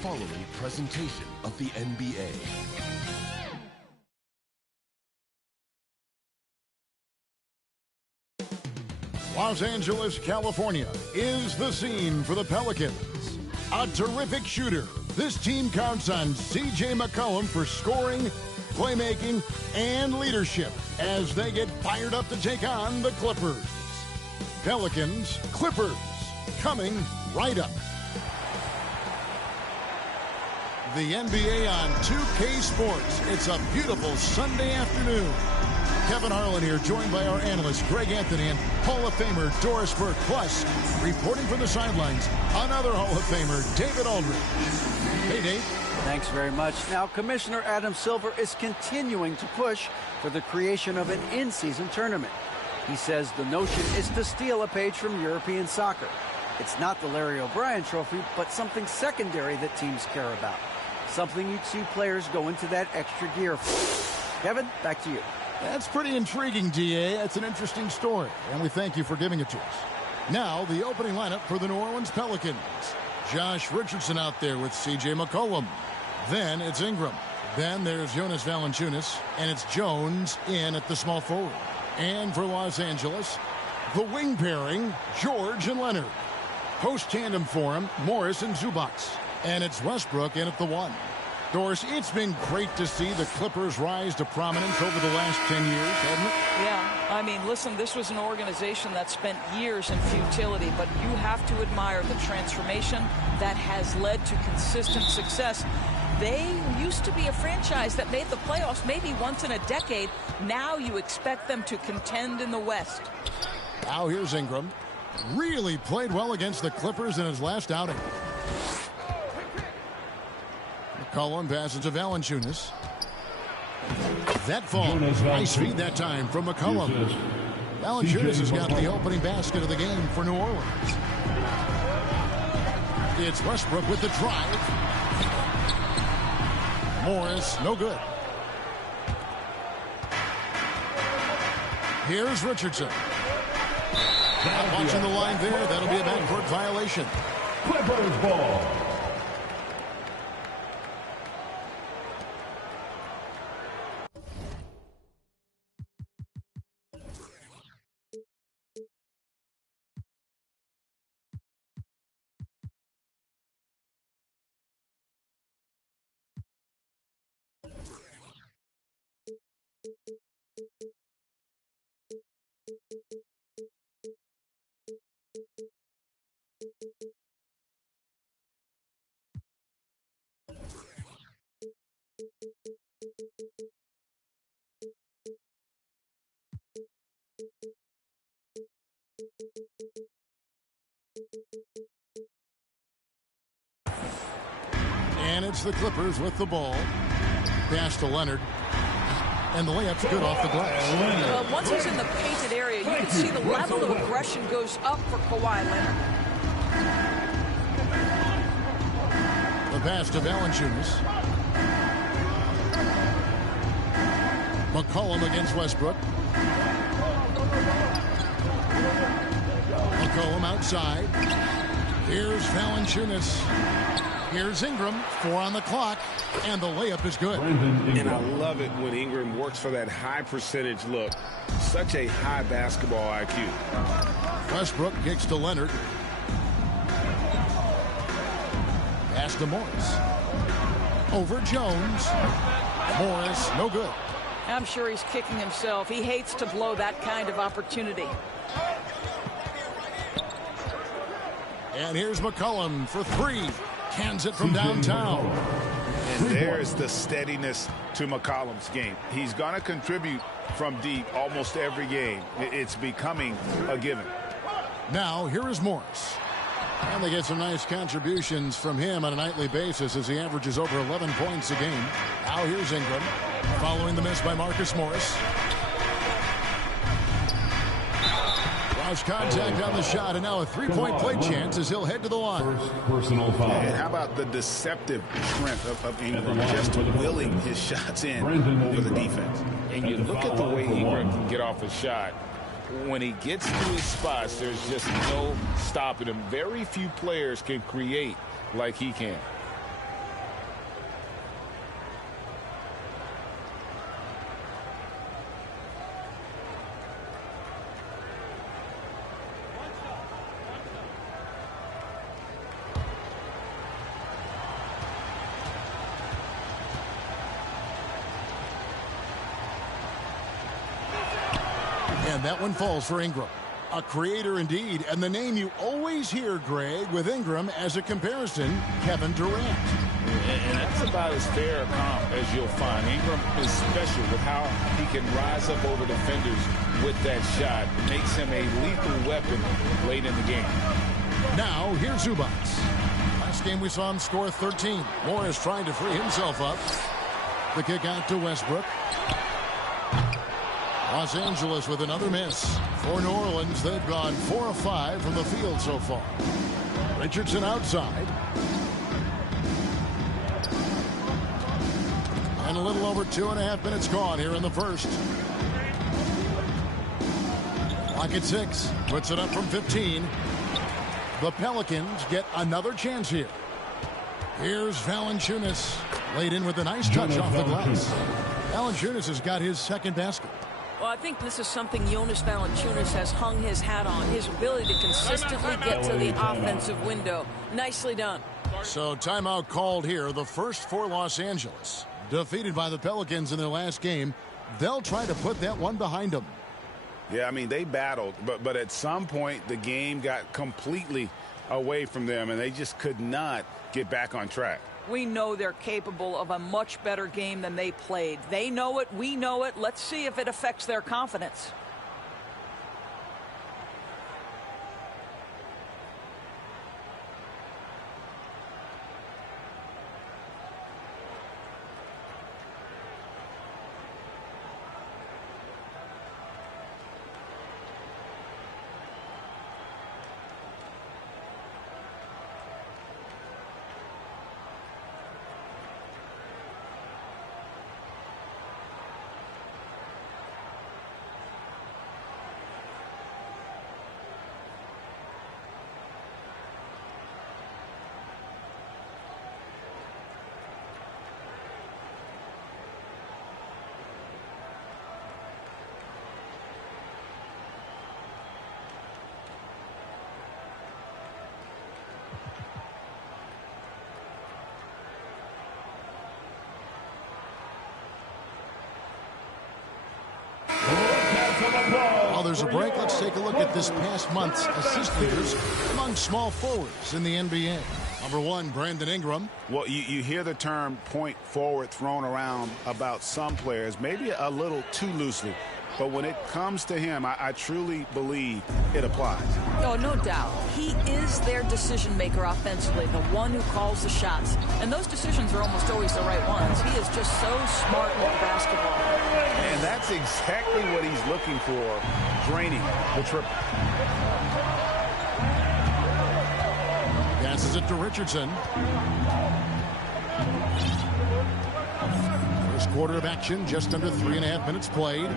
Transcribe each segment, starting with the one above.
following presentation of the NBA. Los Angeles, California is the scene for the Pelicans. A terrific shooter, this team counts on C.J. McCollum for scoring, playmaking, and leadership as they get fired up to take on the Clippers. Pelicans, Clippers, coming right up. The NBA on 2K Sports. It's a beautiful Sunday afternoon. Kevin Harlan here, joined by our analysts Greg Anthony and Hall of Famer Doris Burke. Plus, reporting from the sidelines, another Hall of Famer, David Aldridge. Hey, Dave. Thanks very much. Now, Commissioner Adam Silver is continuing to push for the creation of an in-season tournament. He says the notion is to steal a page from European soccer. It's not the Larry O'Brien Trophy, but something secondary that teams care about. Something you'd see players go into that extra gear for. Kevin, back to you. That's pretty intriguing, D.A. That's an interesting story, and we thank you for giving it to us. Now, the opening lineup for the New Orleans Pelicans. Josh Richardson out there with C.J. McCollum. Then it's Ingram. Then there's Jonas Valanciunas, and it's Jones in at the small forward. And for Los Angeles, the wing pairing, George and Leonard. Post tandem for him, Morris and Zubac. And it's Westbrook in at the one. Doris, it's been great to see the Clippers rise to prominence over the last 10 years, hasn't it? Yeah, I mean, listen, this was an organization that spent years in futility, but you have to admire the transformation that has led to consistent success. They used to be a franchise that made the playoffs maybe once in a decade. Now you expect them to contend in the West. Now here's Ingram. Really played well against the Clippers in his last outing. McCollum passes to Valanciunas. That fall. Nice feed that time from McCollum. Valanciunas has got the opening basket of the game for New Orleans. It's Westbrook with the drive. Morris, no good. Here's Richardson. Watching the line there, that'll be a backcourt violation. Clippers ball. And it's the Clippers with the ball. Pass to Leonard. And the layup's good off the glass. Well, once he's in the painted area, you can see the level of aggression goes up for Kawhi Leonard. The pass to Valanciunas. McCollum against Westbrook. McCollum outside. Here's Valanciunas. Here's Ingram. 4 on the clock. And the layup is good. And I love it when Ingram works for that high percentage look. Such a high basketball IQ. Westbrook kicks to Leonard. Pass to Morris. Over Jones. Morris, no good. I'm sure he's kicking himself. He hates to blow that kind of opportunity. And here's McCollum for 3. Cans it from downtown. And there's the steadiness to McCollum's game. He's going to contribute from deep almost every game. It's becoming a given. Now, here is Morris. And they get some nice contributions from him on a nightly basis as he averages over 11 points a game. Now here's Ingram. Following the miss by Marcus Morris. Cross contact on the shot, and now a three-point play chance as he'll head to the line. First personal foul. And how about the deceptive strength of Ingram, just willing his shots in for the defense. And you look at the way Ingram can get off a shot. When he gets to his spots, there's just no stopping him. Very few players can create like he can. And that one falls for Ingram. A creator indeed, and the name you always hear, Greg, with Ingram as a comparison, Kevin Durant. And that's about as fair a comp as you'll find. Ingram is special with how he can rise up over defenders with that shot. It makes him a lethal weapon late in the game. Now, here's Zubac. Last game we saw him score 13. Morris trying to free himself up. The kick out to Westbrook. Los Angeles with another miss. For New Orleans, they've gone 4 of 5 from the field so far. Richardson outside. And a little over 2.5 minutes gone here in the first. Clock at 6. Puts it up from 15. The Pelicans get another chance here. Here's Valanciunas. Laid in with a nice touch off the glass. Valanciunas has got his second basket. Well, I think this is something Jonas Valanciunas has hung his hat on. His ability to consistently get to the offensive window. Nicely done. So timeout called here. The first for Los Angeles. Defeated by the Pelicans in their last game. They'll try to put that one behind them. Yeah, I mean, they battled, but at some point the game got completely away from them, and they just could not get back on track. We know they're capable of a much better game than they played. They know it. We know it. Let's see if it affects their confidence. While there's a break, let's take a look at this past month's assist leaders among small forwards in the NBA. Number 1, Brandon Ingram. Well, you hear the term point forward thrown around about some players, maybe a little too loosely. But when it comes to him, I truly believe it applies. Oh, no doubt. He is their decision maker offensively, the one who calls the shots. And those decisions are almost always the right ones. He is just so smart with basketball. And that's exactly what he's looking for, draining the triple. Passes it to Richardson. First quarter of action, just under 3.5 minutes played.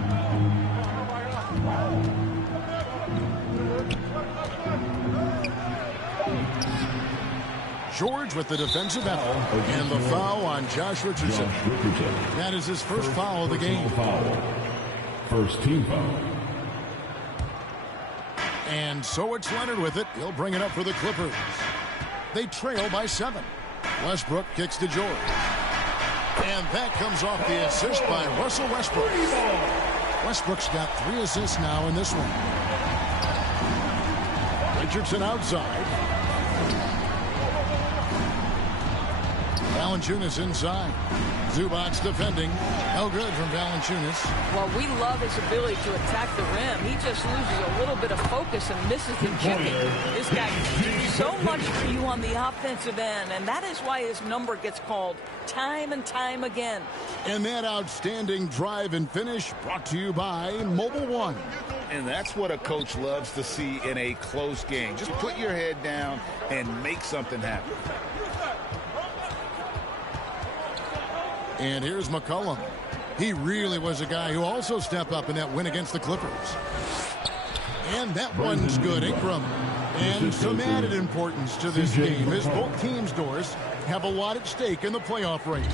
George with the defensive foul and the foul on Josh Richardson. That is his first foul of the game. First team foul. And so it's Leonard with it. He'll bring it up for the Clippers. They trail by 7. Westbrook kicks to George. And that comes off the assist by Russell Westbrook. Westbrook's got 3 assists now in this one. Richardson outside. Valanciunas inside. Zubac defending. No good from Valanciunas. Well, we love his ability to attack the rim. He just loses a little bit of focus and misses the chipping. This guy can do so much for you on the offensive end, and that is why his number gets called time and time again. And that outstanding drive and finish brought to you by Mobile One. And that's what a coach loves to see in a close game. Just put your head down and make something happen. And here's McCollum. He really was a guy who also stepped up in that win against the Clippers. And that one's good. Ingram. And some added importance to this game as both teams, Doris, have a lot at stake in the playoff race.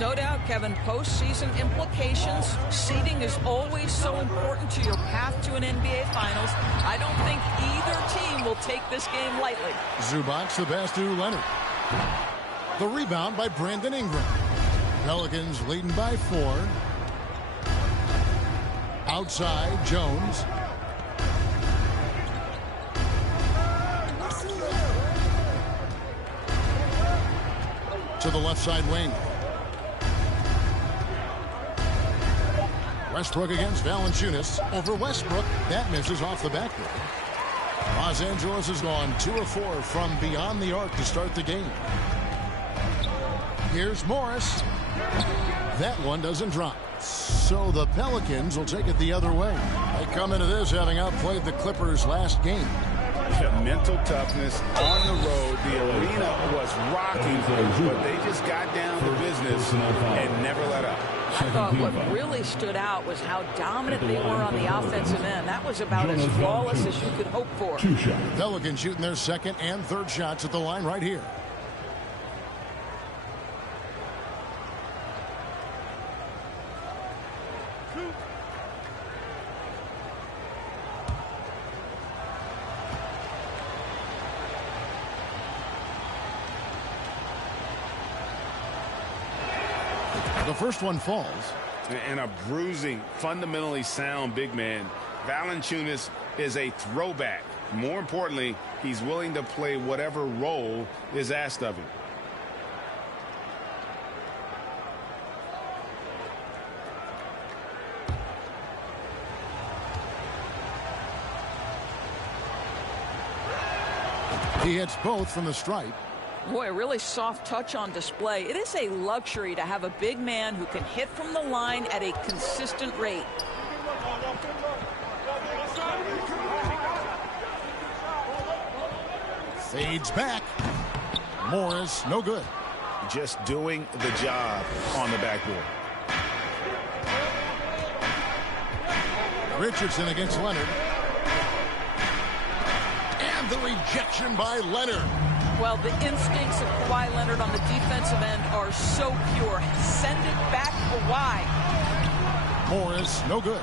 No doubt, Kevin. Postseason implications. Seeding is always so important to your path to an NBA Finals. I don't think either team will take this game lightly. Zubac the pass to Leonard. The rebound by Brandon Ingram. Pelicans leading by 4. Outside, Jones. to the left side wing. Westbrook against Valanciunas. Over Westbrook. That misses off the backboard. Los Angeles has gone 2 of 4 from beyond the arc to start the game. Here's Morris. That one doesn't drop. So the Pelicans will take it the other way. They come into this having outplayed the Clippers last game. Mental toughness on the road. The arena was rocking, but they just got down to business and never let up. I thought what really stood out was how dominant they were on the offensive end. That was about as flawless as you could hope for. Pelicans shooting their second and third shots at the line right here. The first one falls. And a bruising, fundamentally sound big man. Valanciunas is a throwback. More importantly, he's willing to play whatever role is asked of him. He hits both from the stripe. Boy, a really soft touch on display. It is a luxury to have a big man who can hit from the line at a consistent rate. Fades back. Morris, no good. Just doing the job on the backboard. Richardson against Leonard. And the rejection by Leonard. Well, the instincts of Kawhi Leonard on the defensive end are so pure. Send it back wide. Morris, no good.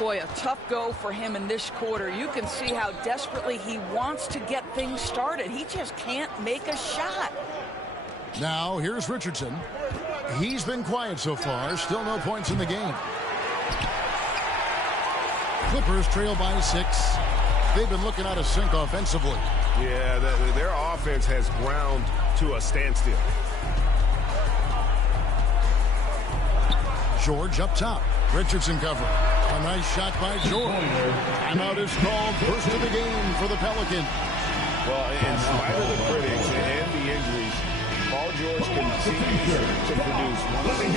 Boy, a tough go for him in this quarter. You can see how desperately he wants to get things started. He just can't make a shot. Now, here's Richardson. He's been quiet so far. Still no points in the game. Clippers trail by 6. They've been looking out of sync offensively. Yeah, their offense has ground to a standstill. George up top. Richardson cover. A nice shot by George. Timeout is called. First of the game for the Pelicans. Well, in spite of the critics and the injuries, Paul George continues to produce one of the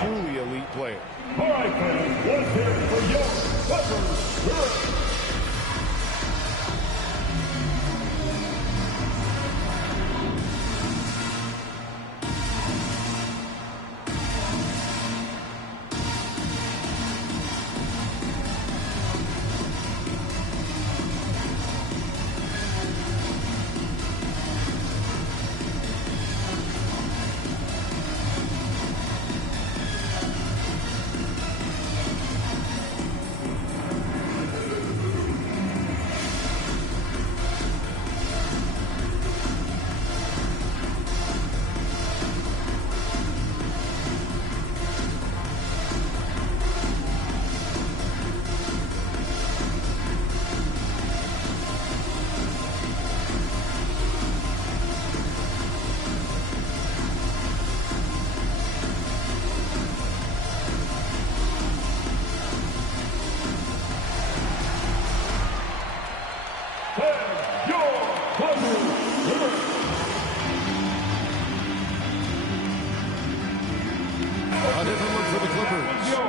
truly elite players. All right, fans, let's hear it for your Clippers.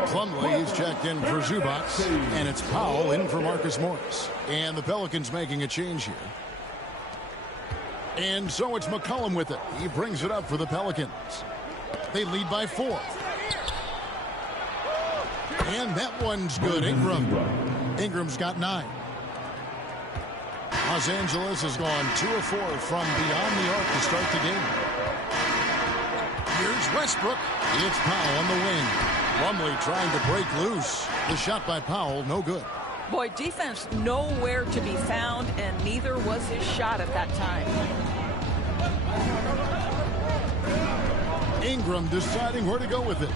Plumlee's checked in for Zubac, and it's Powell in for Marcus Morris. And the Pelicans making a change here. And so it's McCollum with it. He brings it up for the Pelicans. They lead by 4. And that one's good. Ingram's got 9. Los Angeles has gone 2 of 4 from beyond the arc to start the game. Here's Westbrook. It's Powell on the wing. Plumlee trying to break loose. The shot by Powell, no good. Boy, defense nowhere to be found, and neither was his shot at that time. Ingram deciding where to go with it.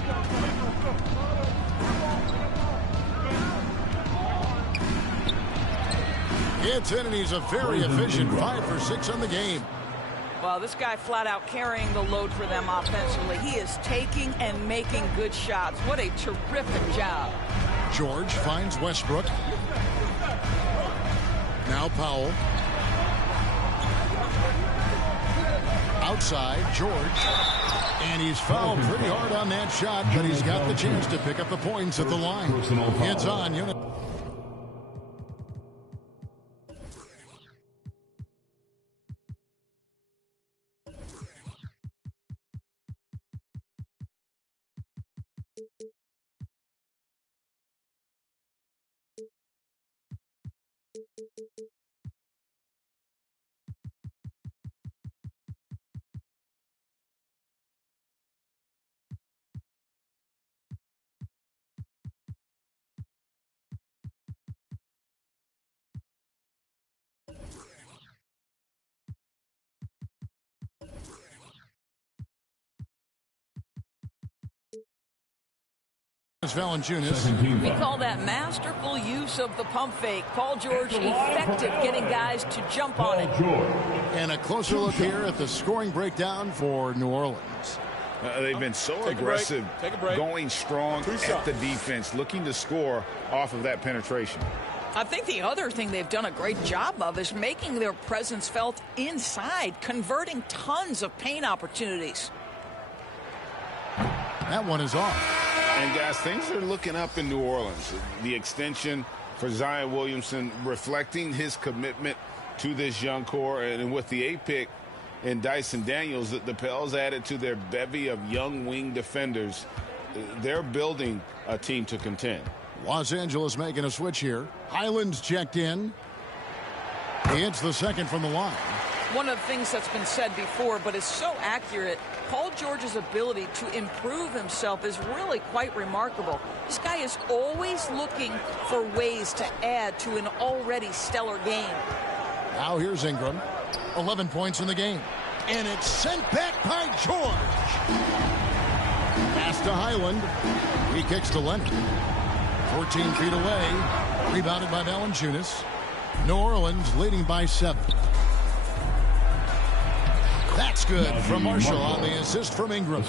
It's in, and he's a very efficient 5 for 6 on the game. Well, this guy flat out carrying the load for them offensively. He is taking and making good shots. What a terrific job. George finds Westbrook. Now Powell. Outside, George. And he's fouled pretty hard on that shot, but he's got the chance to pick up the points at the line. It's on. We call that masterful use of the pump fake. Paul George effective getting guys to jump on it. And a closer look here at the scoring breakdown for New Orleans. They've been so aggressive, going strong at the defense, looking to score off of that penetration. I think the other thing they've done a great job of is making their presence felt inside, converting tons of paint opportunities. That one is off. And, guys, things are looking up in New Orleans. The extension for Zion Williamson reflecting his commitment to this young core. And with the 8th pick and Dyson Daniels, the Pels added to their bevy of young wing defenders. They're building a team to contend. Los Angeles making a switch here. Highland's checked in. He hits the second from the line. One of the things that's been said before, but is so accurate, Paul George's ability to improve himself is really quite remarkable. This guy is always looking for ways to add to an already stellar game. Now here's Ingram. 11 points in the game. And it's sent back by George. Pass to Highland. He kicks to Leonard. 14 feet away. Rebounded by Valanciunas. New Orleans leading by 7. That's good from Marshall on the assist from Ingram.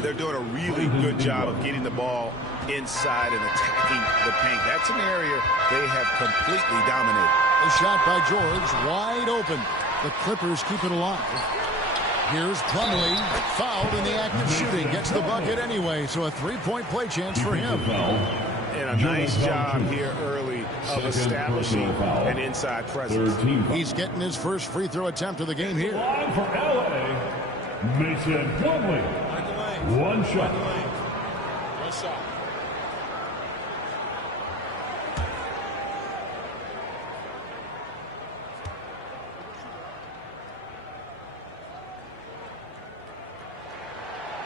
They're doing a really good job of getting the ball inside and attacking the paint. That's an area they have completely dominated. A shot by George, wide open. The Clippers keep it alive. Here's Plumlee, fouled in the act of shooting. Gets the bucket anyway, so a 3-point play chance for him. And a nice job here early of establishing an inside presence. He's getting his first free throw attempt of the game here. Line for LA, Mason Plumlee. One shot.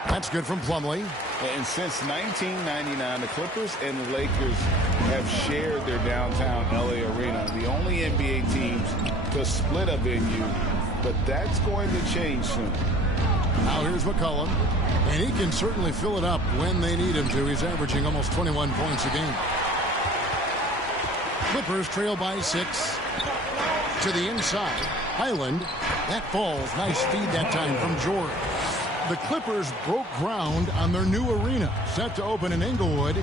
That's good from Plumlee. And since 1999, the Clippers and the Lakers have shared their downtown LA arena. The only NBA teams to split a venue, but that's going to change soon. Now here's McCollum, and he can certainly fill it up when they need him to. He's averaging almost 21 points a game. Clippers trail by 6. To the inside, Highland. That falls. Nice feed that time from George. The Clippers broke ground on their new arena, set to open in Inglewood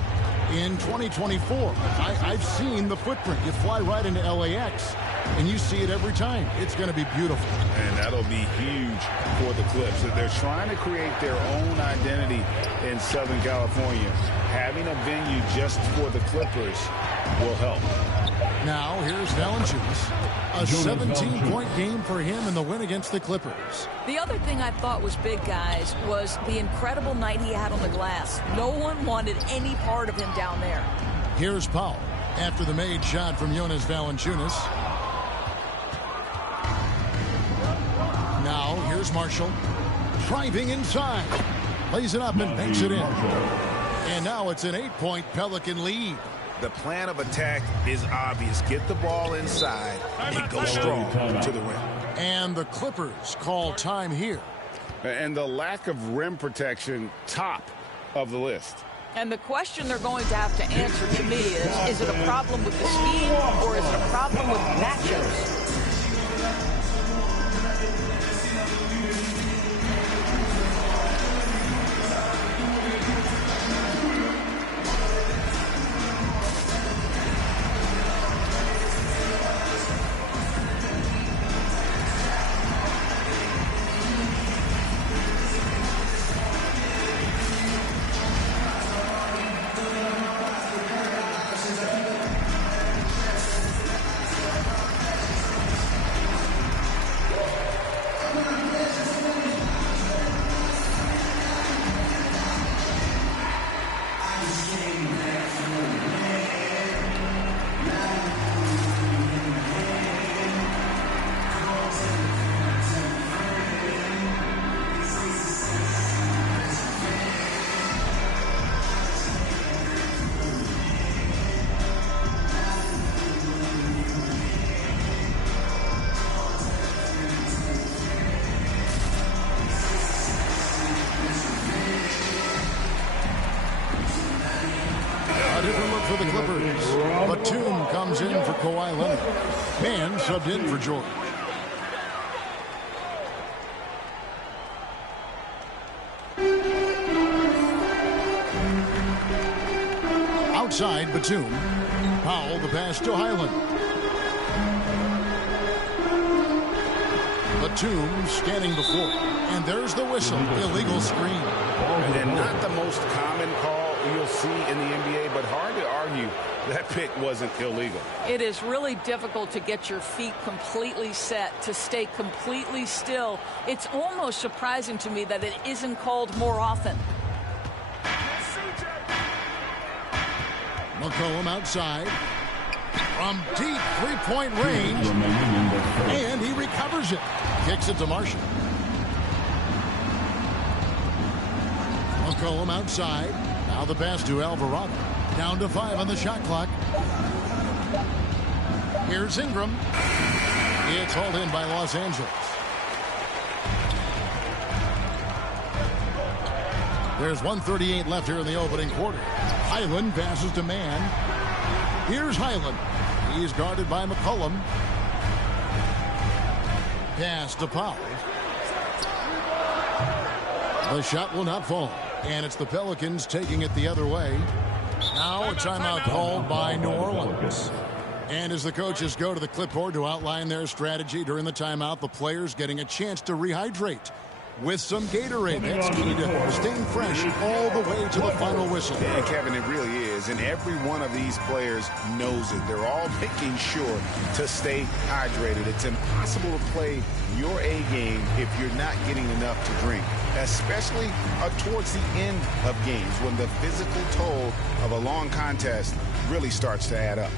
in 2024. I've seen the footprint. You fly right into LAX, and you see it every time. It's going to be beautiful. And that'll be huge for the Clips. They're trying to create their own identity in Southern California. Having a venue just for the Clippers will help. Now, here's Valanciunas. A 17-point game for him in the win against the Clippers. The other thing I thought was big, guys, was the incredible night he had on the glass. No one wanted any part of him down there. Here's Powell after the made shot from Jonas Valanciunas. Now, here's Marshall. Driving inside. Lays it up and banks it in. And now it's an 8-point Pelican lead. The plan of attack is obvious. Get the ball inside and go strong to the rim. And the Clippers call time here. And the lack of rim protection, top of the list. And the question they're going to have to answer to me is it a problem with the scheme or is it a problem with matchups? the Clippers. Batum comes in for Kawhi Leonard. Man subbed in for George. Outside, Batum. Powell, the pass to Highland. Batum scanning the floor. And there's the whistle. Illegal screen. And not the most common call you'll see in the NBA, but hard to argue that pick wasn't illegal. It is really difficult to get your feet completely set, to stay completely still. It's almost surprising to me that it isn't called more often. McCollum outside. From deep three-point range. And he recovers it. Kicks it to Marshall. McCollum outside. Now the pass to Alvarado. Down to 5 on the shot clock. Here's Ingram. It's hauled in by Los Angeles. There's 1:38 left here in the opening quarter. Highland passes to Mann. Here's Highland. He's guarded by McCollum. Pass to Powell. The shot will not fall. And it's the Pelicans taking it the other way. Now a timeout called by New Orleans. And as the coaches go to the clipboard to outline their strategy during the timeout, the players getting a chance to rehydrate with some Gatorade. That's key to staying fresh all the way to the final whistle. And Kevin, it really is. And every one of these players knows it. They're all making sure to stay hydrated. It's impossible to play your A game if you're not getting enough to drink, especially towards the end of games when the physical toll of a long contest really starts to add up.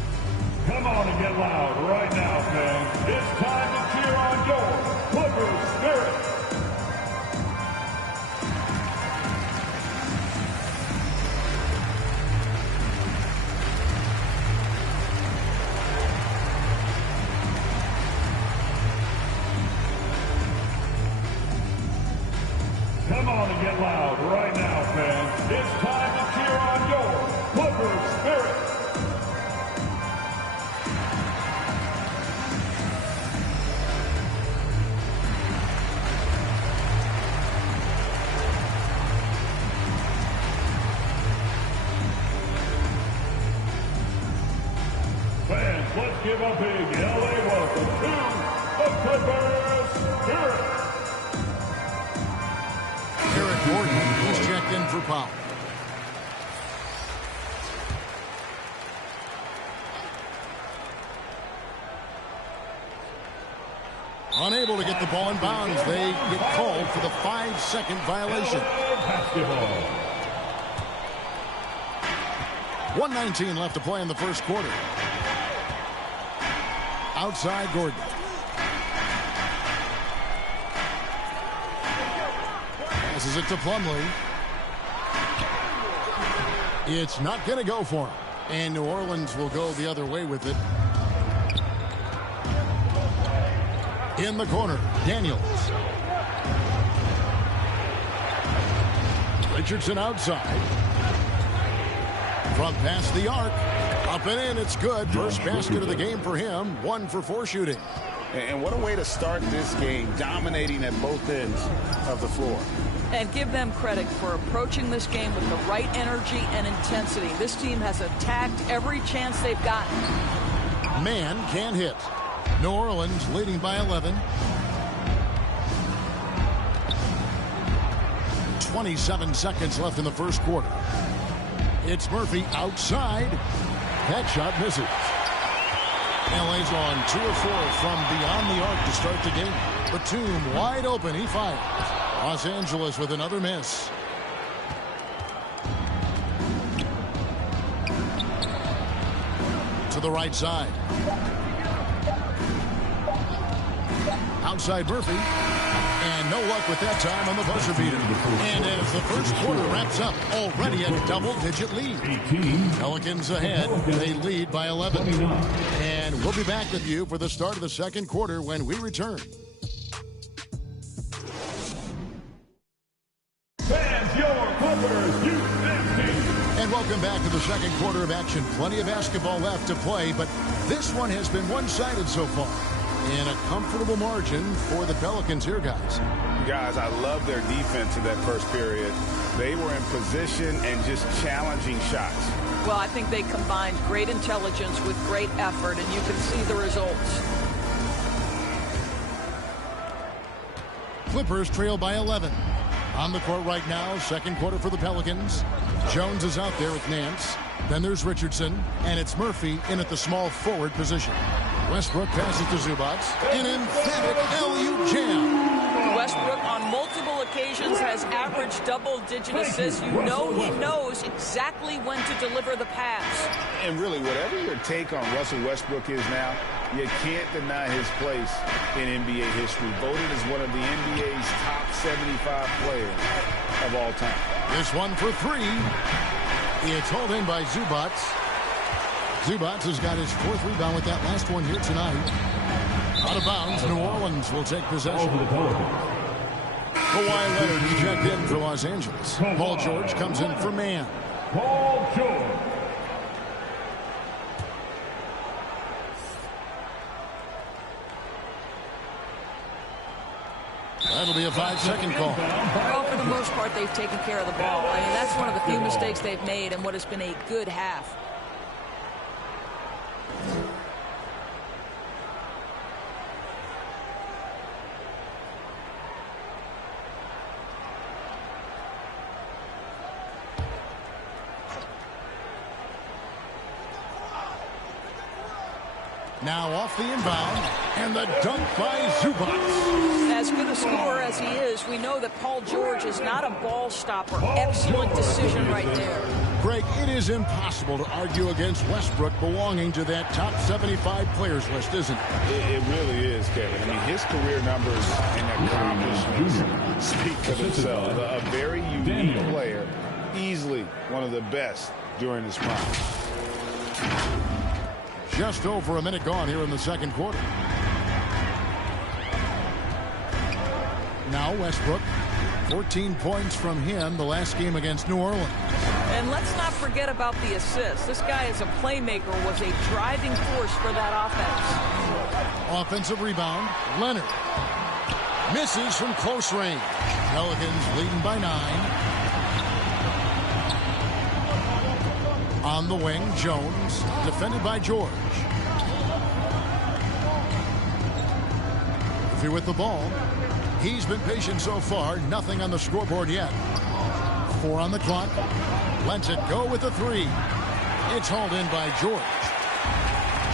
Come on and get loud right now, fans. It's time to cheer on your Clippers spirit. Come on and get loud right now, fans. It's time to cheer on your Clippers spirit. Fans, let's give a big LA welcome to the Clippers spirit. Eric Gordon, he's checked in for Powell. Unable to get the ball in bounds. They get called for the 5-second violation. Basketball. 1:19 left to play in the first quarter. Outside Gordon. Passes it to Plumlee. It's not going to go for him. And New Orleans will go the other way with it. In the corner, Daniels. Richardson outside. From past the arc. Up and in, it's good. First basket of the game for him. 1 for 4 shooting. And what a way to start this game, dominating at both ends of the floor. And give them credit for approaching this game with the right energy and intensity. This team has attacked every chance they've gotten. Man can't hit. New Orleans leading by 11. 27 seconds left in the first quarter. It's Murphy outside. That shot misses. LA's on 2 of 4 from beyond the arc to start the game. Batum wide open. He fires. Los Angeles with another miss. To the right side. Outside Murphy. And no luck with that time on the buzzer beater. And as the first quarter wraps up, already a double-digit lead. 18. Pelicans ahead. They lead by 11. And we'll be back with you for the start of the second quarter when we return. Fans, your Clippers, you 50. And welcome back to the second quarter of action. Plenty of basketball left to play, but this one has been one-sided so far. And a comfortable margin for the Pelicans here, guys. Guys, I love their defense in that first period. They were in position and just challenging shots. Well, I think they combined great intelligence with great effort, and you can see the results. Clippers trail by 11. On the court right now, second quarter for the Pelicans. Jones is out there with Nance. Then there's Richardson, and it's Murphy in at the small forward position. Westbrook passes to Zubac. An emphatic LU jam. Westbrook on multiple occasions has averaged double-digit assists. You know he knows exactly when to deliver the pass. And really, whatever your take on Russell Westbrook is now, you can't deny his place in NBA history. Voted as one of the NBA's top 75 players of all time. This one for three. It's hauled in by Zubac. Zubac has got his fourth rebound with that last one here tonight. Out of bounds, New Orleans will take possession. Kawhi Leonard checked in for Los Angeles. Paul George comes in for man. Paul George. That'll be a 5-second call. Well, for the most part, they've taken care of the ball. I mean, that's one of the few mistakes they've made in what has been a good half. Now off the inbound, and the dunk by Zubac. As good a scorer as he is, we know that Paul George is not a ball stopper. Excellent decision right there. Greg, it is impossible to argue against Westbrook belonging to that top 75 players list, isn't it? It really is, Kevin. I mean, his career numbers and accomplishments speak for themselves. A very unique player, easily one of the best during his prime. Just over a minute gone here in the second quarter. Now Westbrook, 14 points from him the last game against New Orleans. And let's not forget about the assist. This guy as a playmaker was a driving force for that offense. Offensive rebound, Leonard. Misses from close range. Pelicans leading by 9. On the wing, Jones, defended by George. Murphy with the ball. He's been patient so far. Nothing on the scoreboard yet. 4 on the clock. Lets it go with the 3. It's hauled in by George.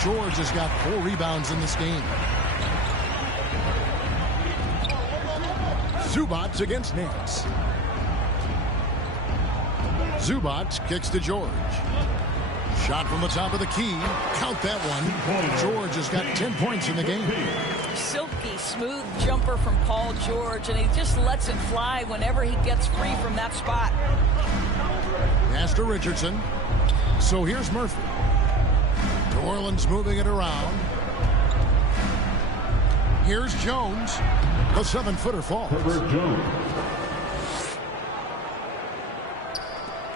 George has got 4 rebounds in this game. Zubac against Nance. Zubac kicks to George. Shot from the top of the key. Count that one. George has got 10 points in the game. Silky smooth jumper from Paul George, and he just lets it fly whenever he gets free from that spot. Pass to Richardson. So here's Murphy. New Orleans moving it around. Here's Jones. The 7-footer falls.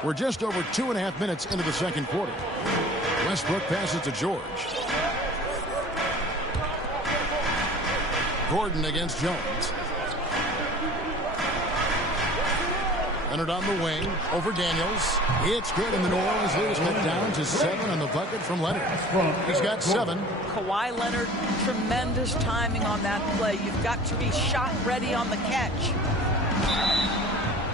We're just over 2.5 minutes into the second quarter. Westbrook passes to George. Gordon against Jones. Leonard on the wing over Daniels. It's good, and the New Orleans lead is cut down to 7 on the bucket from Leonard. He's got 7. Kawhi Leonard, tremendous timing on that play. You've got to be shot ready on the catch.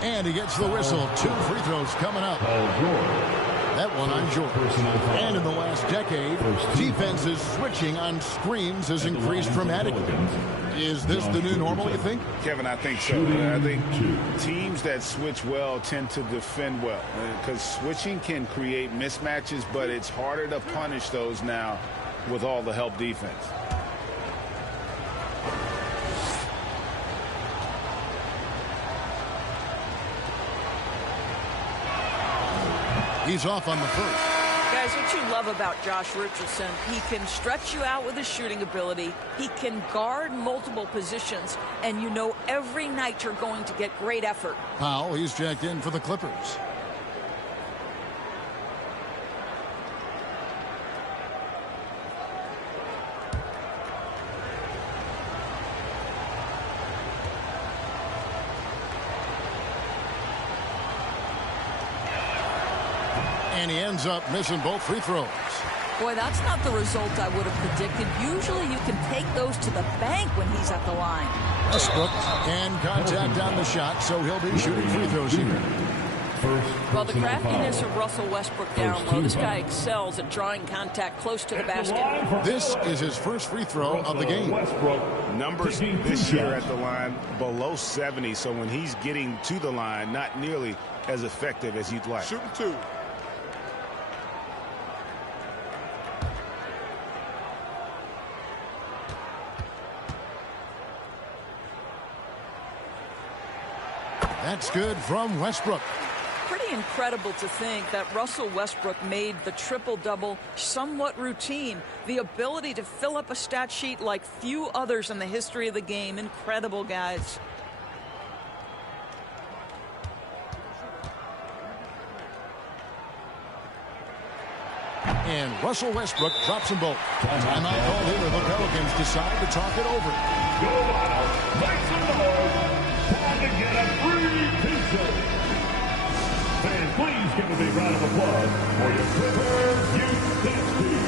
And he gets the whistle. 2 free throws coming up. That one on George. And in the last decade, defenses switching on screens has increased dramatically. Is this the new normal, you think? Kevin, I think so. I think teams that switch well tend to defend well, because switching can create mismatches, but it's harder to punish those now with all the help defense. He's off on the first. Guys, what you love about Josh Richardson, he can stretch you out with his shooting ability. He can guard multiple positions, and you know every night you're going to get great effort. Powell, he's checked in for the Clippers. And he ends up missing both free throws. Boy, that's not the result I would have predicted. Usually you can take those to the bank when he's at the line. Westbrook and contact on the shot, so he'll be shooting free throws here. Well, the craftiness of Russell Westbrook down low. This guy excels at drawing contact close to the basket. This is his first free throw of the game. Numbers this year at the line below 70, so when he's getting to the line, not nearly as effective as you'd like. Shooting two. That's good from Westbrook. Pretty incredible to think that Russell Westbrook made the triple-double somewhat routine. The ability to fill up a stat sheet like few others in the history of the game. Incredible, guys. And Russell Westbrook drops them both. Timeout called here. The Pelicans decide to talk it over. Go out. Make some noise. Time to get a free pizza. Fans, please give a big round of applause for your Clippers Youth Dance Team.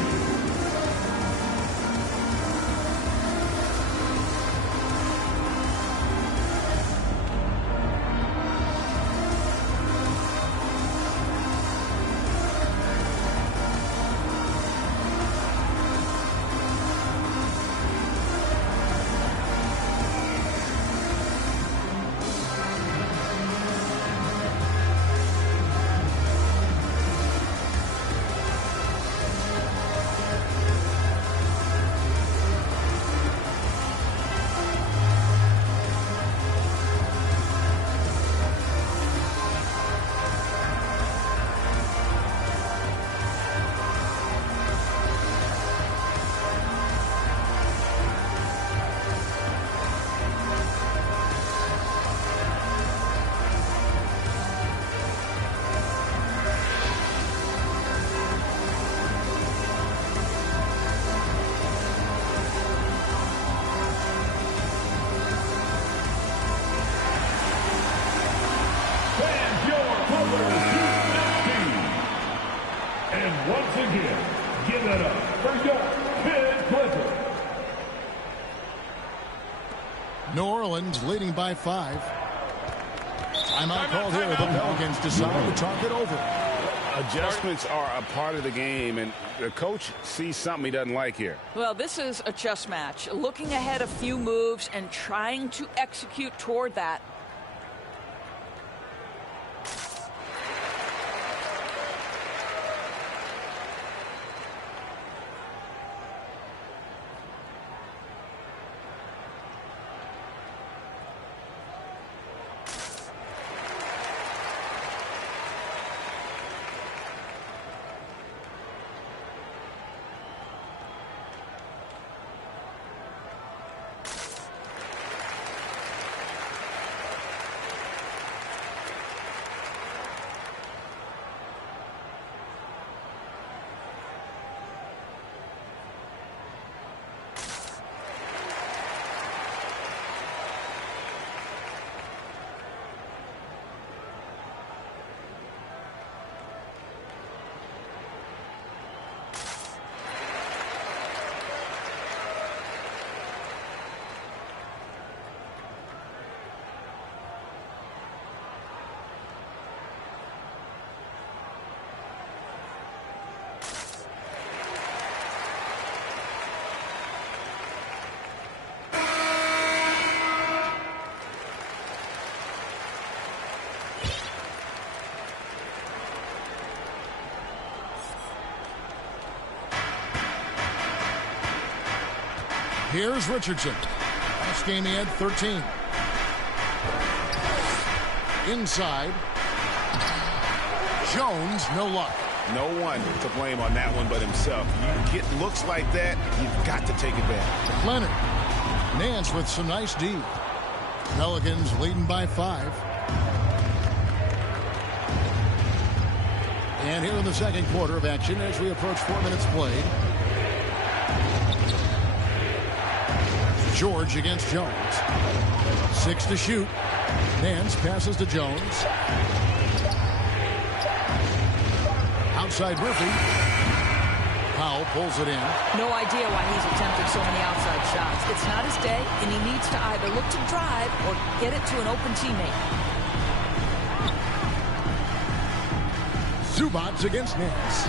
And once again, give it up for your Kid Clippers. New Orleans leading by 5. Timeout called here. The Pelicans decide to talk it over. Adjustments are a part of the game, and the coach sees something he doesn't like here. Well, this is a chess match. Looking ahead a few moves and trying to execute toward that. Here's Richardson. Last game he had 13. Inside. Jones, no luck. No one to blame on that one but himself. You get looks like that, you've got to take advantage. Leonard. Nance with some nice D. Pelicans leading by 5. And here in the second quarter of action as we approach 4 minutes played. George against Jones. 6 to shoot. Nance passes to Jones. Outside Murphy. Powell pulls it in. No idea why he's attempting so many outside shots. It's not his day, and he needs to either look to drive or get it to an open teammate. Zubats against Nance.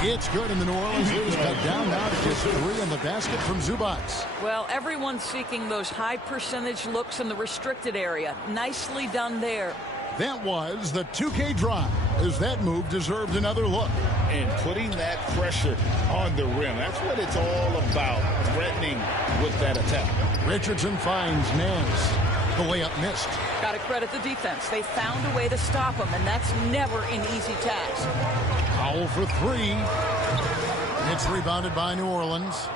It's good, and the New Orleans lead is cut down now to just 3 in the basket from Zubats. Well, everyone's seeking those high percentage looks in the restricted area. Nicely done there. That was the 2K drive, as that move deserved another look. And putting that pressure on the rim. That's what it's all about, threatening with that attack. Richardson finds Nance. The layup missed. Got to credit the defense. They found a way to stop him, and that's never an easy task. Powell for 3. It's rebounded by New Orleans.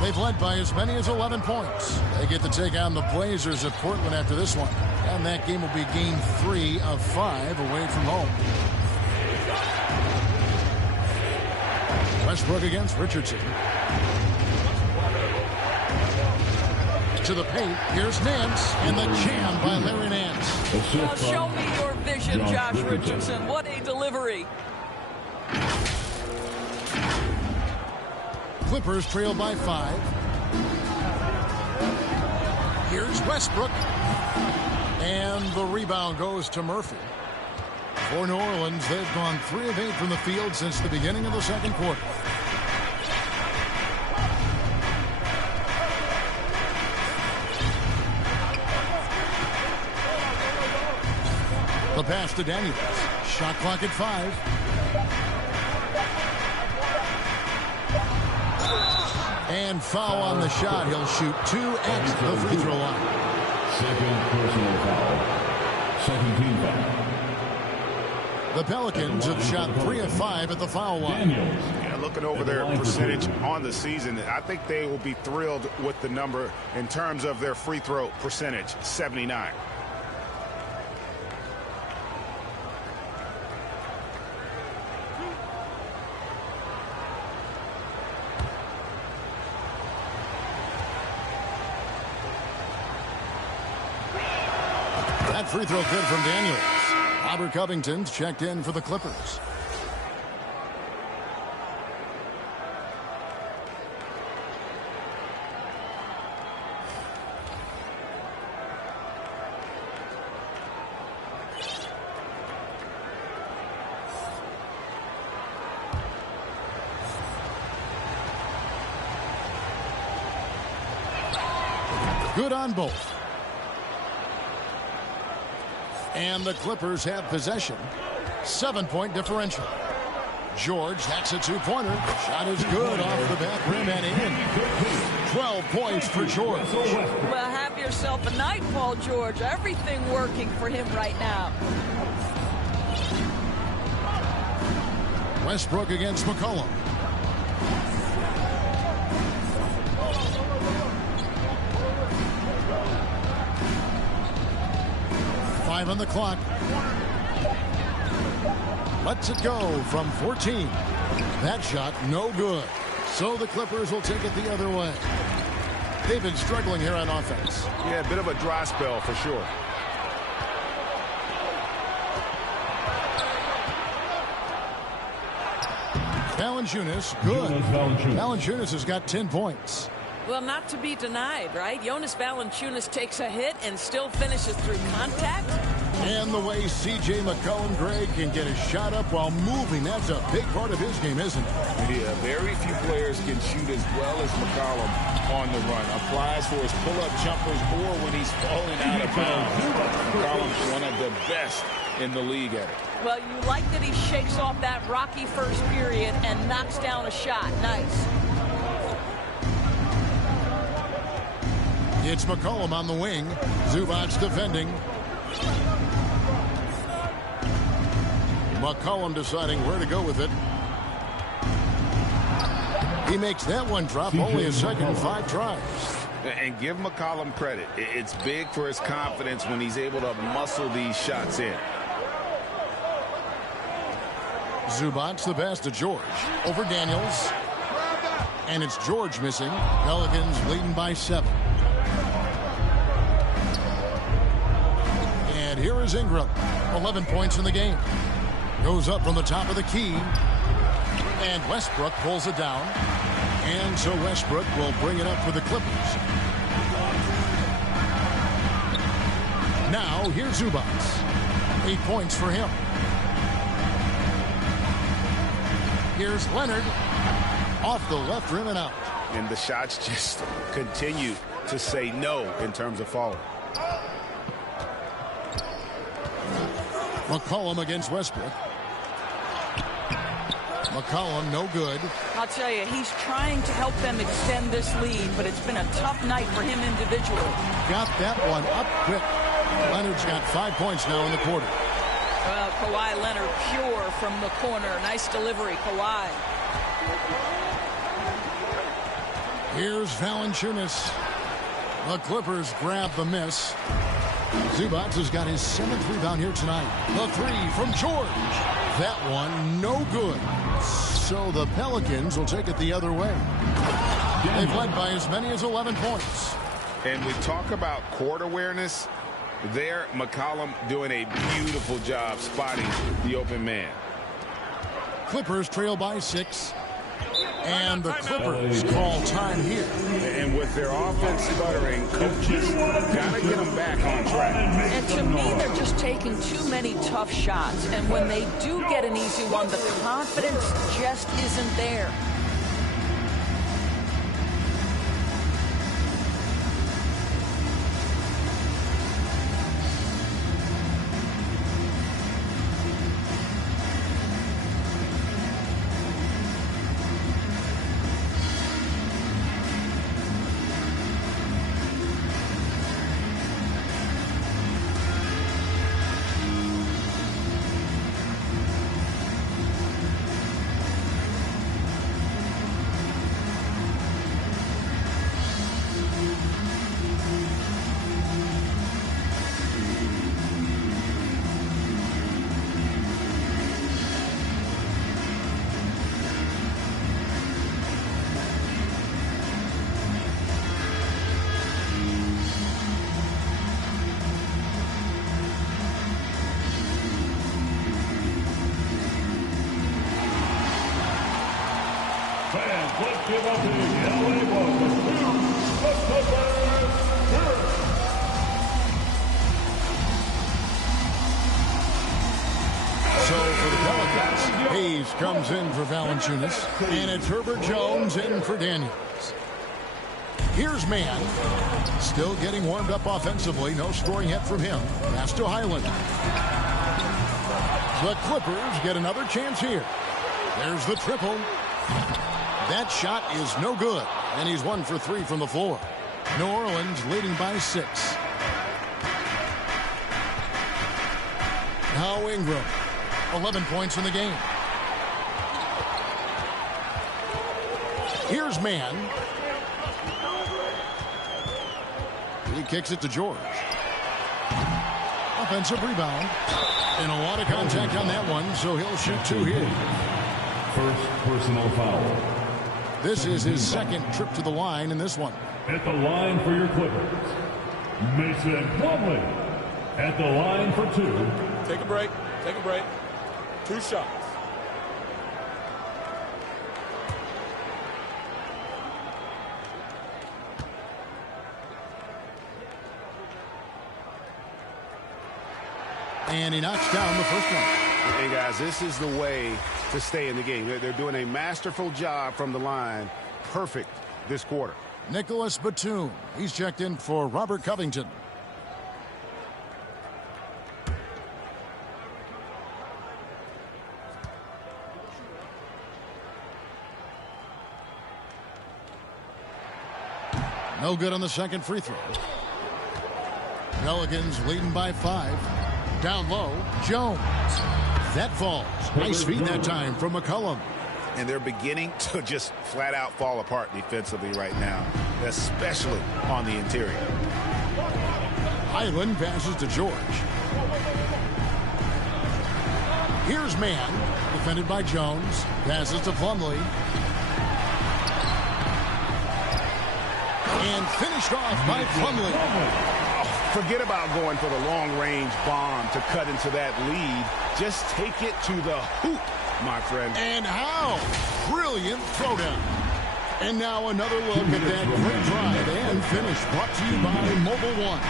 They've led by as many as 11 points. They get to take on the Blazers at Portland after this one. And that game will be game 3 of 5 away from home. Westbrook against Richardson. To the paint. Here's Nance. And the jam by Larry Nance. Well, show me your vision, Josh Richardson. What a delivery. Clippers trail by 5. Here's Westbrook. And the rebound goes to Murphy. For New Orleans, they've gone 3 of 8 from the field since the beginning of the second quarter. The pass to Daniels. Shot clock at 5. And foul on the shot. He'll shoot 2 at the free throw line. Second personal foul. Second team foul. The Pelicans have shot 3 of 5 at the foul line. Yeah, looking over their percentage on the season, I think they will be thrilled with the number in terms of their free throw percentage, 79. That free throw good from Daniels. Robert Covington's checked in for the Clippers. Good on both. And the Clippers have possession. 7-point differential. George, that's a 2-pointer. Shot is good off the back rim and in. 12 points for George. Well, have yourself a night, Paul George. Everything working for him right now. Westbrook against McCollum. On the clock. Lets it go from 14. That shot no good. So the Clippers will take it the other way. They've been struggling here on offense. Yeah, a bit of a dry spell for sure. Valanciunas, good. Valanciunas has got 10 points. Well, not to be denied, right? Jonas Valanciunas takes a hit and still finishes through contact. And the way C.J. McCollum, Greg, can get his shot up while moving, that's a big part of his game, isn't it? Yeah, very few players can shoot as well as McCollum on the run. Applies for his pull-up jumpers or when he's falling out of bounds. McCollum's one of the best in the league at it. Well, you like that he shakes off that rocky first period and knocks down a shot. Nice. It's McCollum on the wing. Zubats defending. McCollum deciding where to go with it. He makes that one drop. Only a second and 5 tries. And give McCollum credit. It's big for his confidence when he's able to muscle these shots in. Zubats the pass to George. Over Daniels. And it's George missing. Pelicans leading by 7. And here is Ingram. 11 points in the game. Goes up from the top of the key. And Westbrook pulls it down. And so Westbrook will bring it up for the Clippers. Now, here's Zubats. 8 points for him. Here's Leonard. Off the left rim and out. And the shots just continue to say no in terms of falling. McCollum against Westbrook. McCollum, no good. I'll tell you, he's trying to help them extend this lead, but it's been a tough night for him individually. Got that one up quick. Leonard's got 5 points now in the quarter. Well, Kawhi Leonard pure from the corner. Nice delivery, Kawhi. Here's Valanciunas. The Clippers grab the miss. Zubats has got his 7th rebound here tonight. The 3 from George. That one, no good. So the Pelicans will take it the other way. They've led by as many as 11 points. And we talk about court awareness. There, McCollum doing a beautiful job spotting the open man. Clippers trail by 6. And the Clippers call time here. And with their offense stuttering, coaches got to get them back on track. And to me, they're just taking too many tough shots. And when they do get an easy one, the confidence just isn't there. Let's give up the LA welcome to the Clippers. So for the Pelicans, Hayes comes in for Valanciunas, and it's Herbert Jones in for Daniels. Here's Mann, still getting warmed up offensively. No scoring hit from him. Pass to Highland. The Clippers get another chance here. There's the triple. That shot is no good, and he's 1 for 3 from the floor. New Orleans leading by 6. Now Ingram, 11 points in the game. Here's Mann. He kicks it to George. Offensive rebound. And a lot of contact on that one, so he'll shoot 2 here. First personal foul. This is his 2nd trip to the line in this one. At the line for your Clippers, Mason Plumlee. At the line for 2. Take a break. Take a break. 2 shots. And he knocks down the first one. Hey, guys, this is the way to stay in the game. They're doing a masterful job from the line. Perfect this quarter. Nicholas Batum. He's checked in for Robert Covington. No good on the second free throw. Pelicans leading by 5. Down low, Jones. That falls. Nice feed that time from McCollum. And they're beginning to just flat out fall apart defensively right now, especially on the interior. Highland passes to George. Here's Mann, defended by Jones. Passes to Plumlee. And finished off by Plumlee. Forget about going for the long-range bomb to cut into that lead. Just take it to the hoop, my friend. And how? Brilliant throwdown. And now another look at that great drive and finish brought to you by Mobile One.